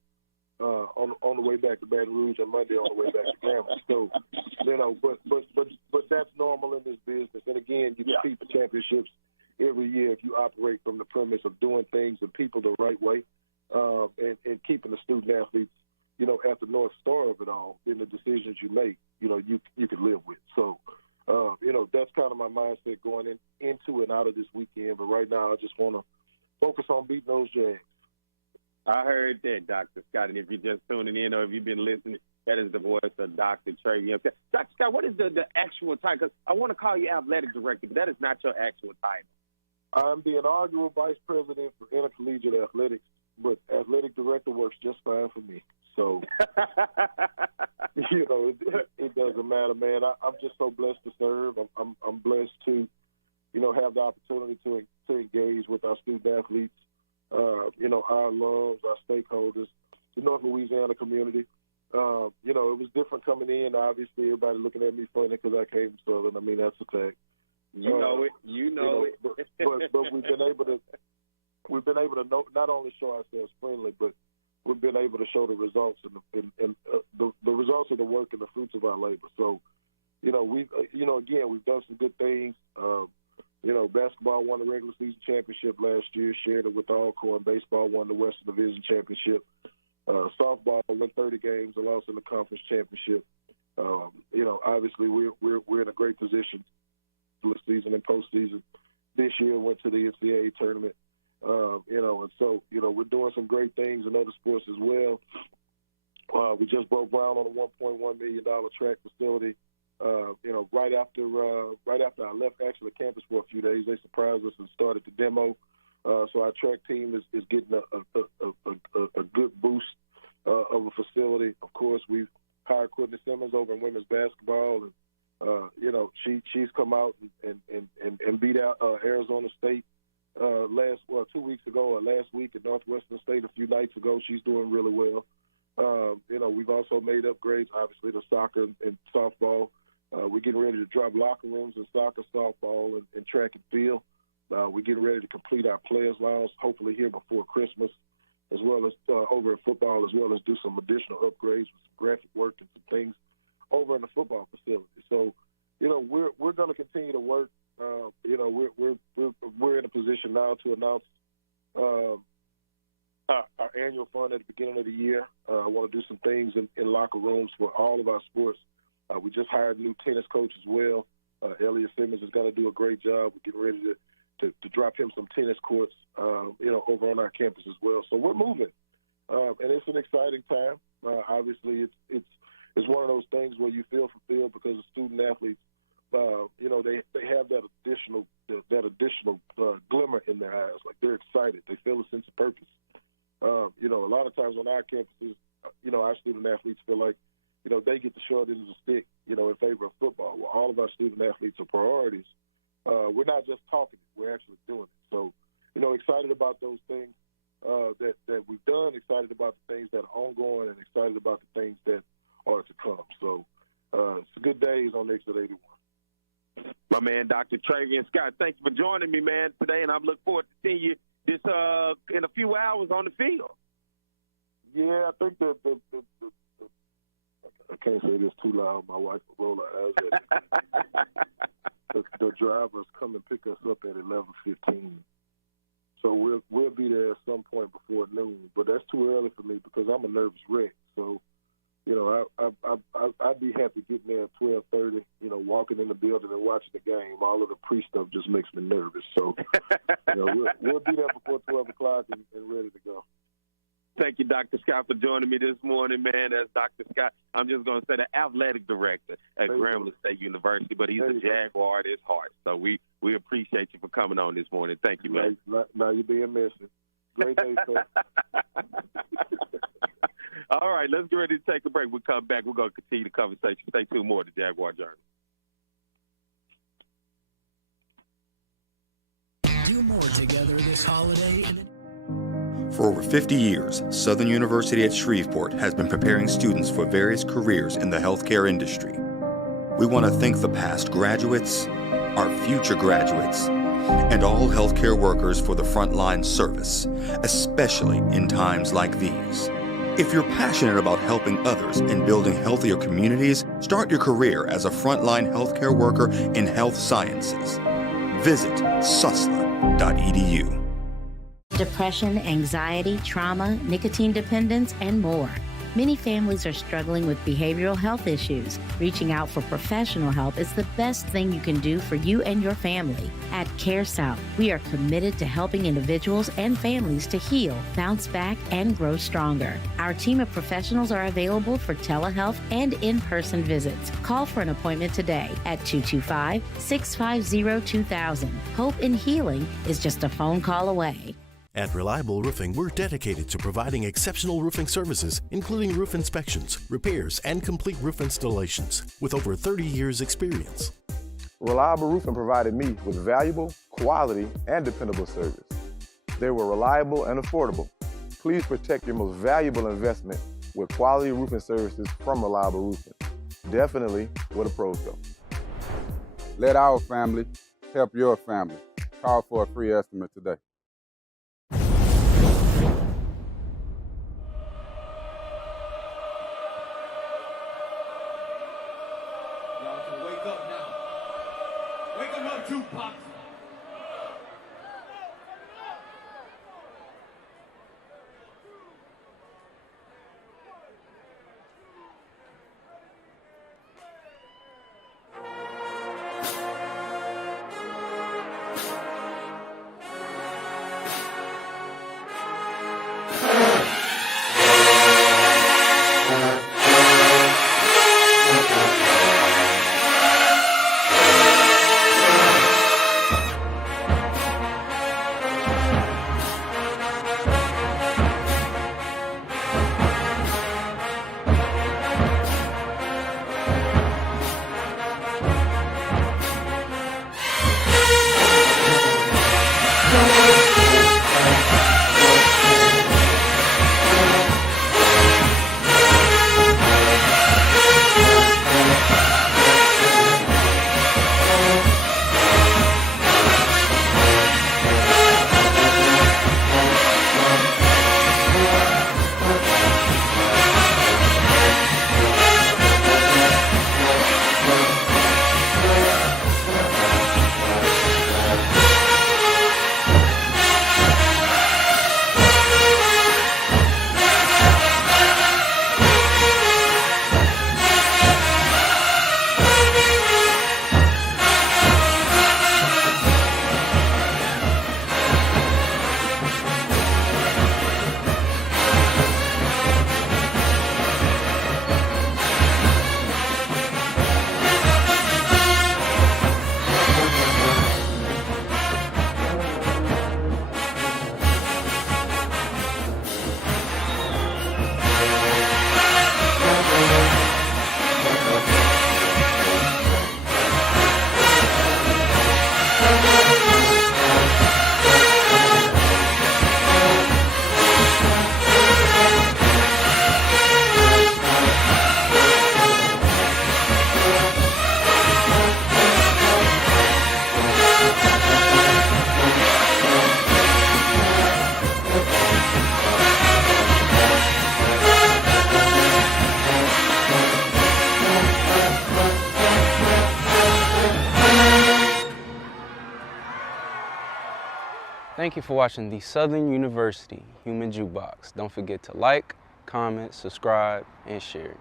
on the way back to Baton Rouge and Monday on the way back to Grambling. So, but that's normal in this business. And again, you compete for championships every year if you operate from the premise of doing things and people the right way, and keeping the student athletes, at the North Star of it all. Then the decisions you make, you can live with. So, that's kind of my mindset going into and out of this weekend. But right now, I just want to focus on beating those Jags. I heard that, Dr. Scott. And if you're just tuning in or if you've been listening, that is the voice of Dr. Trayan. Dr. Scott, what is the actual title? Because I want to call you athletic director, but that is not your actual title. I'm the inaugural vice president for intercollegiate athletics, but athletic director works just fine for me. So, it doesn't matter, man. I'm just so blessed to serve. I'm blessed to, have the opportunity to engage with our student athletes, our alums, our stakeholders, the North Louisiana community. It was different coming in. Obviously, everybody looking at me funny because I came from Southern. I mean, that's a fact. You know it. But we've been able to not only show ourselves friendly, but we've been able to show the results and the results of the work and the fruits of our labor. So, we've done some good things. Basketball won the regular season championship last year, shared it with the All-Core, and baseball won the Western Division championship. Softball won 30 games and lost in the conference championship. Obviously we're in a great position this season and postseason. This year went to the NCAA tournament. And so we're doing some great things in other sports as well. We just broke ground on a $1.1 million track facility. Right after I left actually campus for a few days, they surprised us and started the demo. So our track team is getting a good boost of a facility. Of course, we've hired Courtney Simmons over in women's basketball, and she's come out and beat out Arizona State 2 weeks ago or last week at Northwestern State a few nights ago. She's doing really well. We've also made upgrades, obviously, to soccer and softball. We're getting ready to drop locker rooms in soccer, softball, and track and field. We're getting ready to complete our players' lounge, hopefully here before Christmas, as well as over in football, as well as do some additional upgrades with some graphic work and some things over in the football facility. So, we're going to continue to work. We're in a position now to announce our annual fund at the beginning of the year. I want to do some things in locker rooms for all of our sports. We just hired a new tennis coach as well. Elliot Simmons is going to do a great job. We're getting ready to drop him some tennis courts, over on our campus as well. So we're moving, and it's an exciting time. Obviously, it's one of those things where you feel fulfilled because the student athletes, they have that additional glimmer in their eyes. Like they're excited. They feel a sense of purpose. A lot of times on our campuses, our student athletes feel like, they get the short end of the stick, in favor of football. Well, all of our student athletes are priorities. We're not just talking it, we're actually doing it. So, excited about those things that we've done, excited about the things that are ongoing, and excited about the things that are to come. So, it's a good days on Exit 81. My man, Dr. Trayan Scott, thank you for joining me, man, today, and I'm looking forward to seeing you in a few hours on the field. Yeah, I think I can't say this too loud. My wife will roll her eyes at me. The drivers come and pick us up at 11:15. So we'll be there at some point before noon. But that's too early for me because I'm a nervous wreck. So, I'd be happy getting there at 12:30. Walking in the building and watching the game. All of the pre-stuff just makes me nervous. So, we'll be there before 12 o'clock and ready to go. Thank you, Dr. Scott, for joining me this morning, man. That's Dr. Scott. I'm just going to say the athletic director at Grambling State University, but he's a Jaguar at his heart. So we appreciate you for coming on this morning. Thank you, man. Now you're being missed. Great day, sir. All right, let's get ready to take a break. We'll come back. We're going to continue the conversation. Stay tuned more to Jaguar Journal. Do more together this holiday. For over 50 years, Southern University at Shreveport has been preparing students for various careers in the healthcare industry. We want to thank the past graduates, our future graduates, and all healthcare workers for the frontline service, especially in times like these. If you're passionate about helping others and building healthier communities, start your career as a frontline healthcare worker in health sciences. Visit susla.edu. Depression, anxiety, trauma, nicotine dependence, and more. Many families are struggling with behavioral health issues. Reaching out for professional help is the best thing you can do for you and your family. At Care South, we are committed to helping individuals and families to heal, bounce back, and grow stronger. Our team of professionals are available for telehealth and in-person visits. Call for an appointment today at 225-650-2000. Hope in healing is just a phone call away. At Reliable Roofing, we're dedicated to providing exceptional roofing services, including roof inspections, repairs, and complete roof installations, with over 30 years' experience. Reliable Roofing provided me with valuable, quality, and dependable service. They were reliable and affordable. Please protect your most valuable investment with quality roofing services from Reliable Roofing. Definitely where the pros go. Let our family help your family. Call for a free estimate today. Tupac. Thank you for watching the Southern University Human Jukebox. Don't forget to like, comment, subscribe, and share.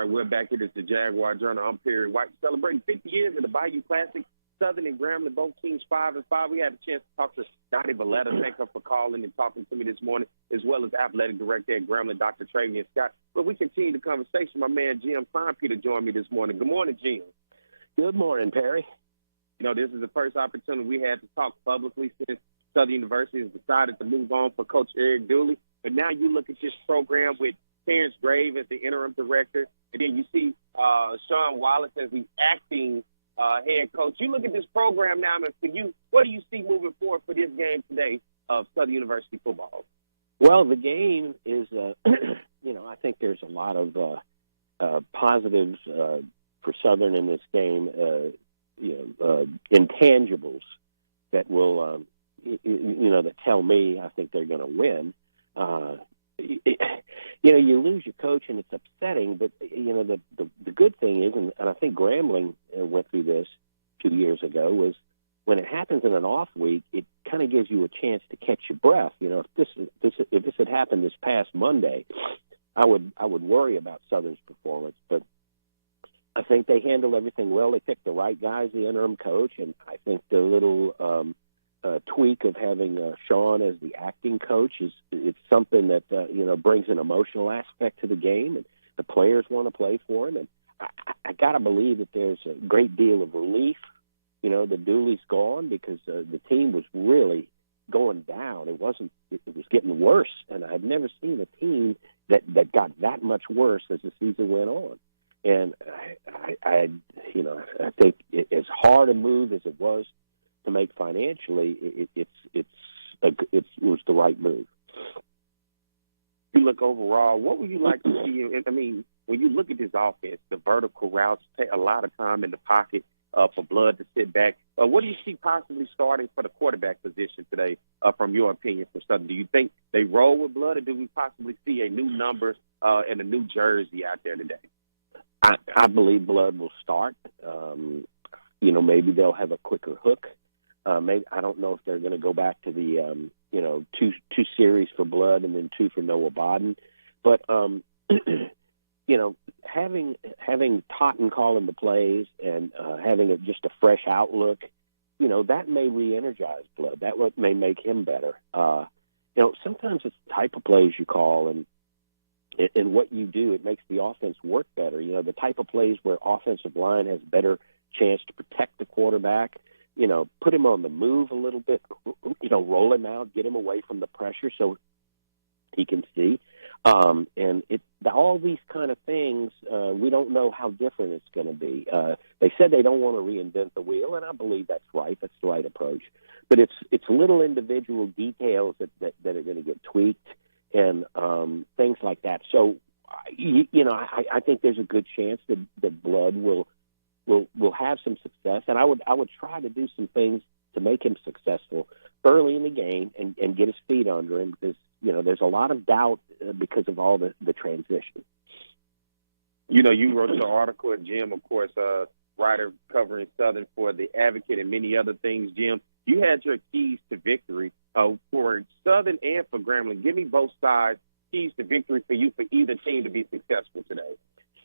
We're back. It is the Jaguar Journal. I'm Perry White, celebrating 50 years of the Bayou Classic. Southern and Grambling, both teams 5-5. We had a chance to talk to Dottie Belletto. Thank her for calling and talking to me this morning, as well as athletic director at Grambling, Dr. Trayan Scott. But we continue the conversation. My man, Jim Peter, joined me this morning. Good morning, Jim. Good morning, Perry. You know, this is the first opportunity we had to talk publicly since Southern University has decided to move on for Coach Eric Dooley. But now you look at this program with Terrence Grave as the interim director, and then you see Sean Wallace as the acting head coach. You look at this program now, and for you, what do you see moving forward for this game today of Southern University football? Well, the game is, I think there's a lot of positives for Southern in this game, intangibles that will, that tell me I think they're going to win. You lose your coach, and it's upsetting, but, the good thing is, and I think Grambling went through this 2 years ago, was when it happens in an off week, it kind of gives you a chance to catch your breath. If this had happened this past Monday, I would worry about Southern's performance, but I think they handled everything well. They picked the right guy as the interim coach, and I think the little tweak of having Sean as the acting coach it's something that brings an emotional aspect to the game, and the players want to play for him. And I got to believe that there's a great deal of relief, that Dooley's gone, because the team was really going down. It was getting worse, and I've never seen a team that got that much worse as the season went on. And I think as hard a move as it was to make financially, it was the right move. You look overall, what would you like to see? I mean, when you look at this offense, the vertical routes take a lot of time in the pocket for Blood to sit back. What do you see possibly starting for the quarterback position today, from your opinion, for Southern? Do you think they roll with Blood, or do we possibly see a new number and a new jersey out there today? I believe Blood will start. Maybe they'll have a quicker hook. Maybe I don't know if they're going to go back to the two series for Blood and then 2 for Noah Bodden, but having Totten calling the plays and having just a fresh outlook, that may re-energize Blood. That may make him better. Sometimes it's the type of plays you call and what you do. It makes the offense work better. The type of plays where offensive line has better chance to protect the quarterback. Put him on the move a little bit. Roll him out, get him away from the pressure so he can see. And all these kind of things, we don't know how different it's going to be. They said they don't want to reinvent the wheel, and I believe that's right. That's the right approach. But it's little individual details that are going to get tweaked and things like that. So, I think there's a good chance that Blood will have some success, and I would try to do some things to make him successful early in the game and get his feet under him because there's a lot of doubt because of all the transition. You wrote your article, Jim, of course, writer covering Southern for The Advocate and many other things. Jim, you had your keys to victory for Southern and for Grambling. Give me both sides, keys to victory for you for either team to be successful today.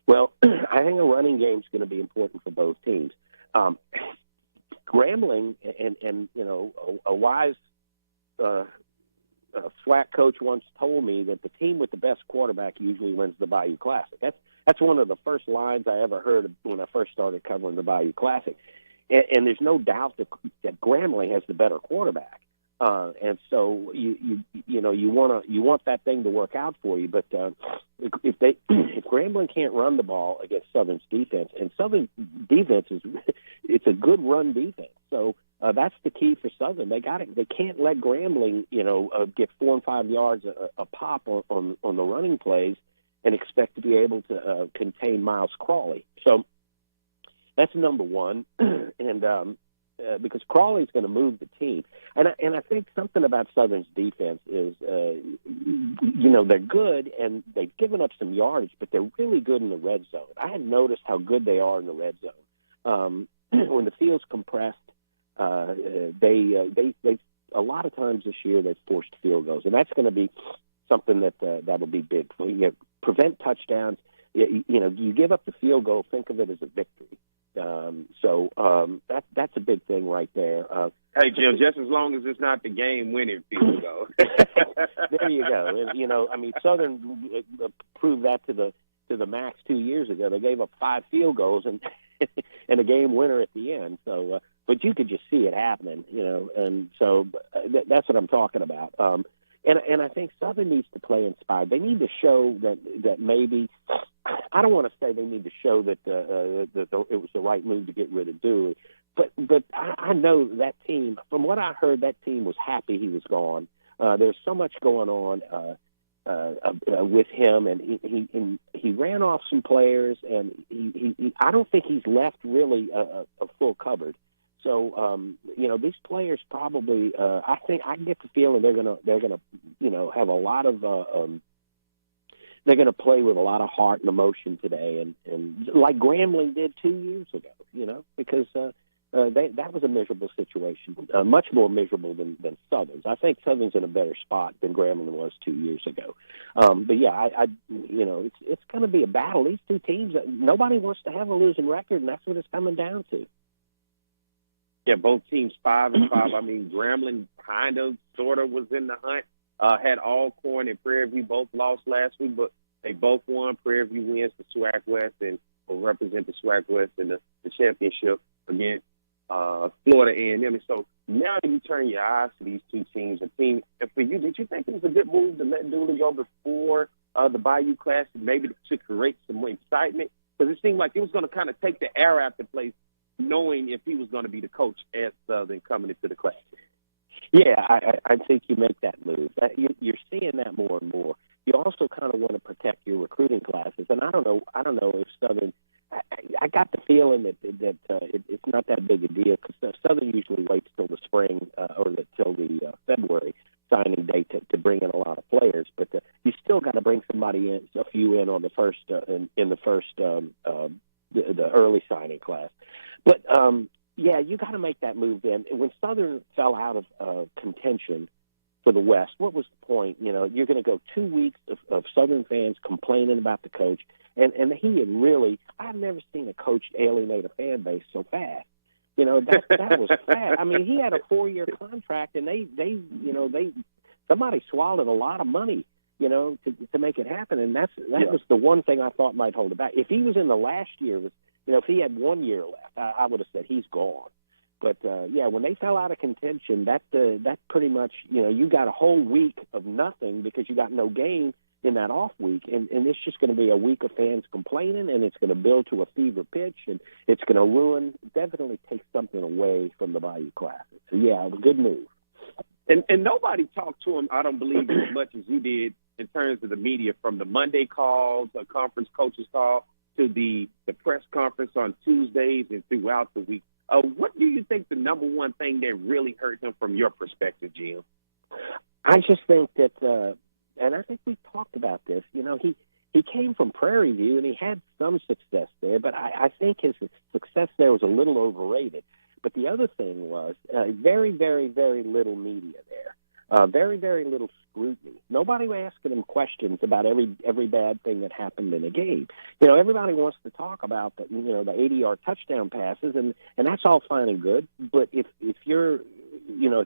Well, I think a running game is going to be important for both teams. Grambling and a wise SWAC coach once told me that the team with the best quarterback usually wins the Bayou Classic. That's one of the first lines I ever heard when I first started covering the Bayou Classic. And there's no doubt that Grambling has the better quarterback. And so you want that thing to work out for you. But if Grambling can't run the ball against Southern's defense, and Southern defense it's a good run defense. So that's the key for Southern. They can't let Grambling get 4 and 5 yards a pop on the running plays and expect to be able to contain Miles Crawley. So that's number one, and because Crawley's going to move the team. And I think something about Southern's defense is, they're good, and they've given up some yardage, but they're really good in the red zone. I had noticed how good they are in the red zone. When the field's compressed, they a lot of times this year they've forced field goals, and that's going to be something that'll be big. Prevent touchdowns. You give up the field goal, think of it as a victory. That's a big thing right there. Hey, Jim, just as long as it's not the game-winning field goal. There you go. And, Southern proved that to the Max 2 years ago. They gave up 5 field goals and a game winner at the end. So, but you could just see it happening, and so that's what I'm talking about. And I think Southern needs to play inspired. They need to show that maybe – I don't want to say they need to show that it was the right move to get rid of Dewey, but I know that team – from what I heard, that team was happy he was gone. There's so much going on with him, and he ran off some players, and he I don't think he's left really a full cupboard. So, these players probably, I think I get the feeling they're gonna, have a lot of, they're gonna play with a lot of heart and emotion today, and like Grambling did 2 years ago, because that was a miserable situation, much more miserable than Southern's. I think Southern's in a better spot than Grambling was 2 years ago. But yeah, it's going to be a battle. These two teams, nobody wants to have a losing record, and that's what it's coming down to. Yeah, both teams 5-5. Grambling kind of, sort of was in the hunt. Had Alcorn and Prairie View both lost last week, but they both won. Prairie View wins the SWAC West and will represent the SWAC West in the championship against Florida A&M. And so now you turn your eyes to these two teams. And for you, did you think it was a good move to let Dooley go before the Bayou Classic, maybe to create some more excitement? Because it seemed like it was going to kind of take the air out the place, knowing if he was going to be the coach at Southern coming into the Classic. Yeah, I think you make that move. You're seeing that more and more. You also kind of want to protect your recruiting classes, and I don't know if Southern. I got the feeling that it's not that big a deal because Southern usually waits till the spring till the February signing day to bring in a lot of players, but you still got to bring somebody in, a few in on the first in the first been, when Southern fell out of contention for the West, what was the point? You know, you're going to go 2 weeks of Southern fans complaining about the coach. And he had really, I've never seen a coach alienate a fan base so fast. You know, that was fast. I mean, he had a 4-year contract, and somebody swallowed a lot of money, you know, to make it happen. And that was the one thing I thought might hold it back. If he was in the last year, you know, if he had 1 year left, I would have said he's gone. But, when they fell out of contention, that pretty much, you know, you got a whole week of nothing because you got no game in that off week. And it's just going to be a week of fans complaining, and it's going to build to a fever pitch, and it's going to definitely take something away from the Bayou Classic. So, yeah, it was a good move. And nobody talked to him, I don't believe, as much as you did in terms of the media, from the Monday calls, a conference coaches call, to the press conference on Tuesdays and throughout the week. What do you think the number one thing that really hurt him from your perspective, Jim? I just think that, and I think we talked about this, you know, he came from Prairie View and he had some success there, but I think his success there was a little overrated. But the other thing was very, very, very little media there, very, very little scrutiny. Nobody was asking him questions about every bad thing that happened in a game. You know, everybody wants to talk about the 80-yard touchdown passes, and that's all fine and good. But if you're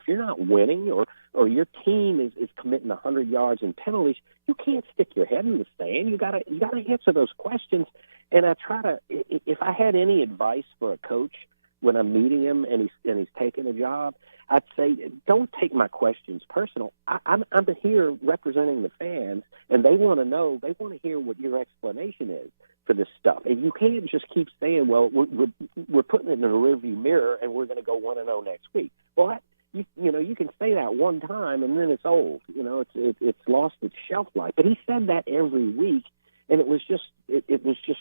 not winning or your team is committing 100 yards in penalties, you can't stick your head in the sand. You got to answer those questions. And I try to, if I had any advice for a coach when I'm meeting him and he's taking a job, I'd say, don't take my questions personal. I'm here representing the fans, and they want to know, they want to hear what your explanation is for this stuff. And you can't just keep saying, well, we're putting it in a rearview mirror and we're going to go 1-0 next week. Well, you can say that one time and then it's old. You know, it's lost its shelf life. But he said that every week, and it was just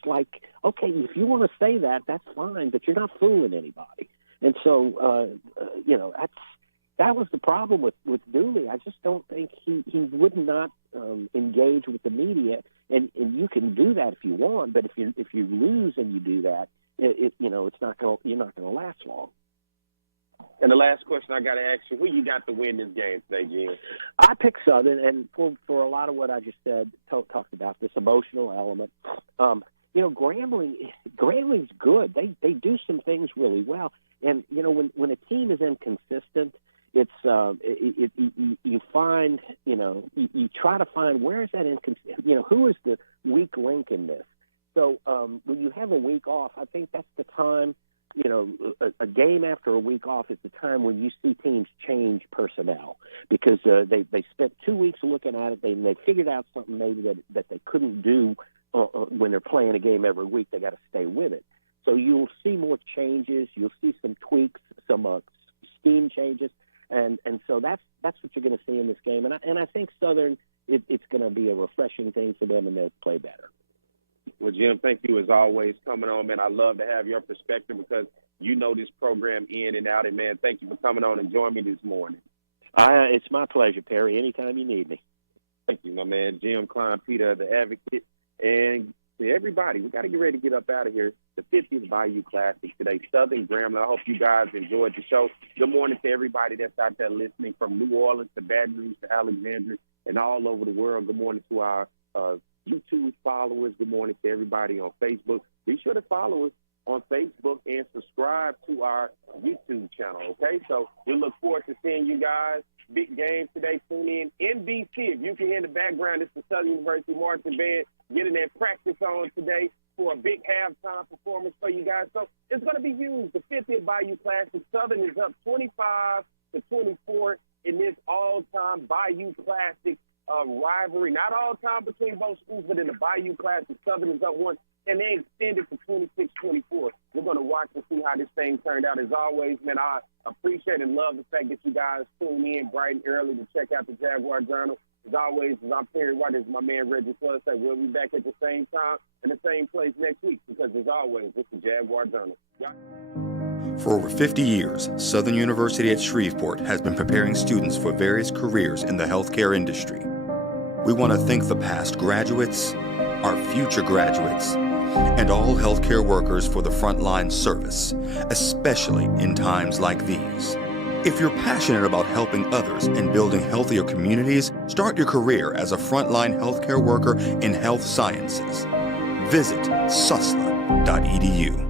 like, okay, if you want to say that, that's fine, but you're not fooling anybody. And so, that was the problem with Dooley. I just don't think he would not engage with the media, and you can do that if you want, but if you lose and you do that, you're not going to last long. And the last question I got to ask you, who you got to win this game today, Jim? I picked Southern, and for a lot of what I just said, talked about this emotional element. Grambling's good. They do some things really well. And, you know, when a team is inconsistent, it's you find, you know, you try to find where is that inconsistent, you know, who is the weak link in this. So when you have a week off, I think that's the time, you know, a game after a week off is the time when you see teams change personnel because they spent 2 weeks looking at it. They figured out something maybe that they couldn't do when they're playing a game every week. They got to stay with it. So you'll see more changes. You'll see some tweaks, some scheme changes, and so that's what you're going to see in this game. And I think Southern, it's going to be a refreshing thing for them, and they'll play better. Well, Jim, thank you as always coming on, man. I love to have your perspective because you know this program in and out, and man, thank you for coming on and joining me this morning. It's my pleasure, Perry. Anytime you need me. Thank you, my man. Jim Klein, Peter, the Advocate, and to everybody, we got to get ready to get up out of here. The 50th Bayou Classic today, Southern Grambling. I hope you guys enjoyed the show. Good morning to everybody that's out there listening from New Orleans to Baton Rouge to Alexandria and all over the world. Good morning to our YouTube followers. Good morning to everybody on Facebook. Be sure to follow us on Facebook and subscribe to our YouTube channel, okay? So we look forward to seeing you guys. Big game today. Tune in. NBC, if you can hear in the background, it's the Southern University Marching Band getting their practice on today for a big halftime performance for you guys. So it's going to be huge. The 50th Bayou Classic. Southern is up 25-24 in this all-time Bayou Classic rivalry. Not all-time between both schools, but in the Bayou Classic, Southern is up 1, and they extended to 26-24. We're going to watch and see how this thing turned out. As always, man, I appreciate and love the fact that you guys tune in bright and early to check out the Jaguar Journal. As always, as I'm Perry White, as my man Reggie Flood said, we'll be back at the same time in the same place next week because, as always, it's the Jaguar Journal. For over 50 years, Southern University at Shreveport has been preparing students for various careers in the healthcare industry. We want to thank the past graduates, our future graduates, and all healthcare workers for the frontline service, especially in times like these. If you're passionate about helping others and building healthier communities, start your career as a frontline healthcare worker in health sciences. Visit susla.edu.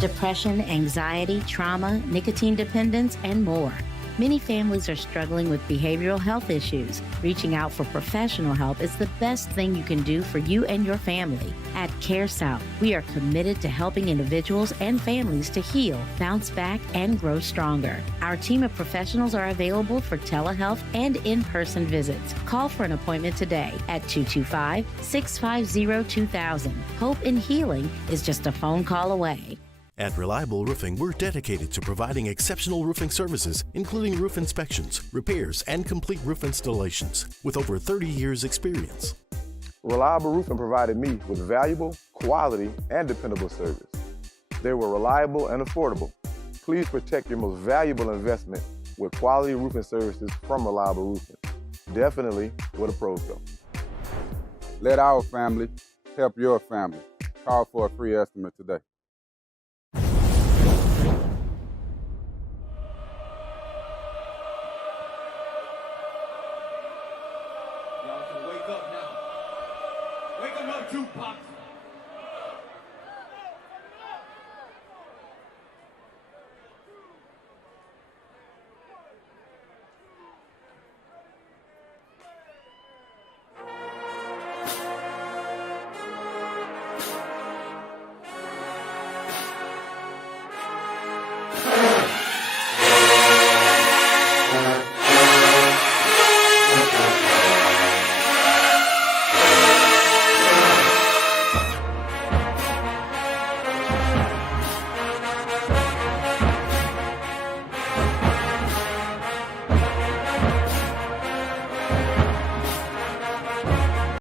Depression, anxiety, trauma, nicotine dependence, and more. Many families are struggling with behavioral health issues. Reaching out for professional help is the best thing you can do for you and your family. At Care South, we are committed to helping individuals and families to heal, bounce back, and grow stronger. Our team of professionals are available for telehealth and in-person visits. Call for an appointment today at 225-650-2000. Hope in healing is just a phone call away. At Reliable Roofing, we're dedicated to providing exceptional roofing services, including roof inspections, repairs, and complete roof installations, with over 30 years' experience. Reliable Roofing provided me with valuable, quality, and dependable service. They were reliable and affordable. Please protect your most valuable investment with quality roofing services from Reliable Roofing. Definitely where the pros go. Let our family help your family. Call for a free estimate today. Wake 'em up, Tupac.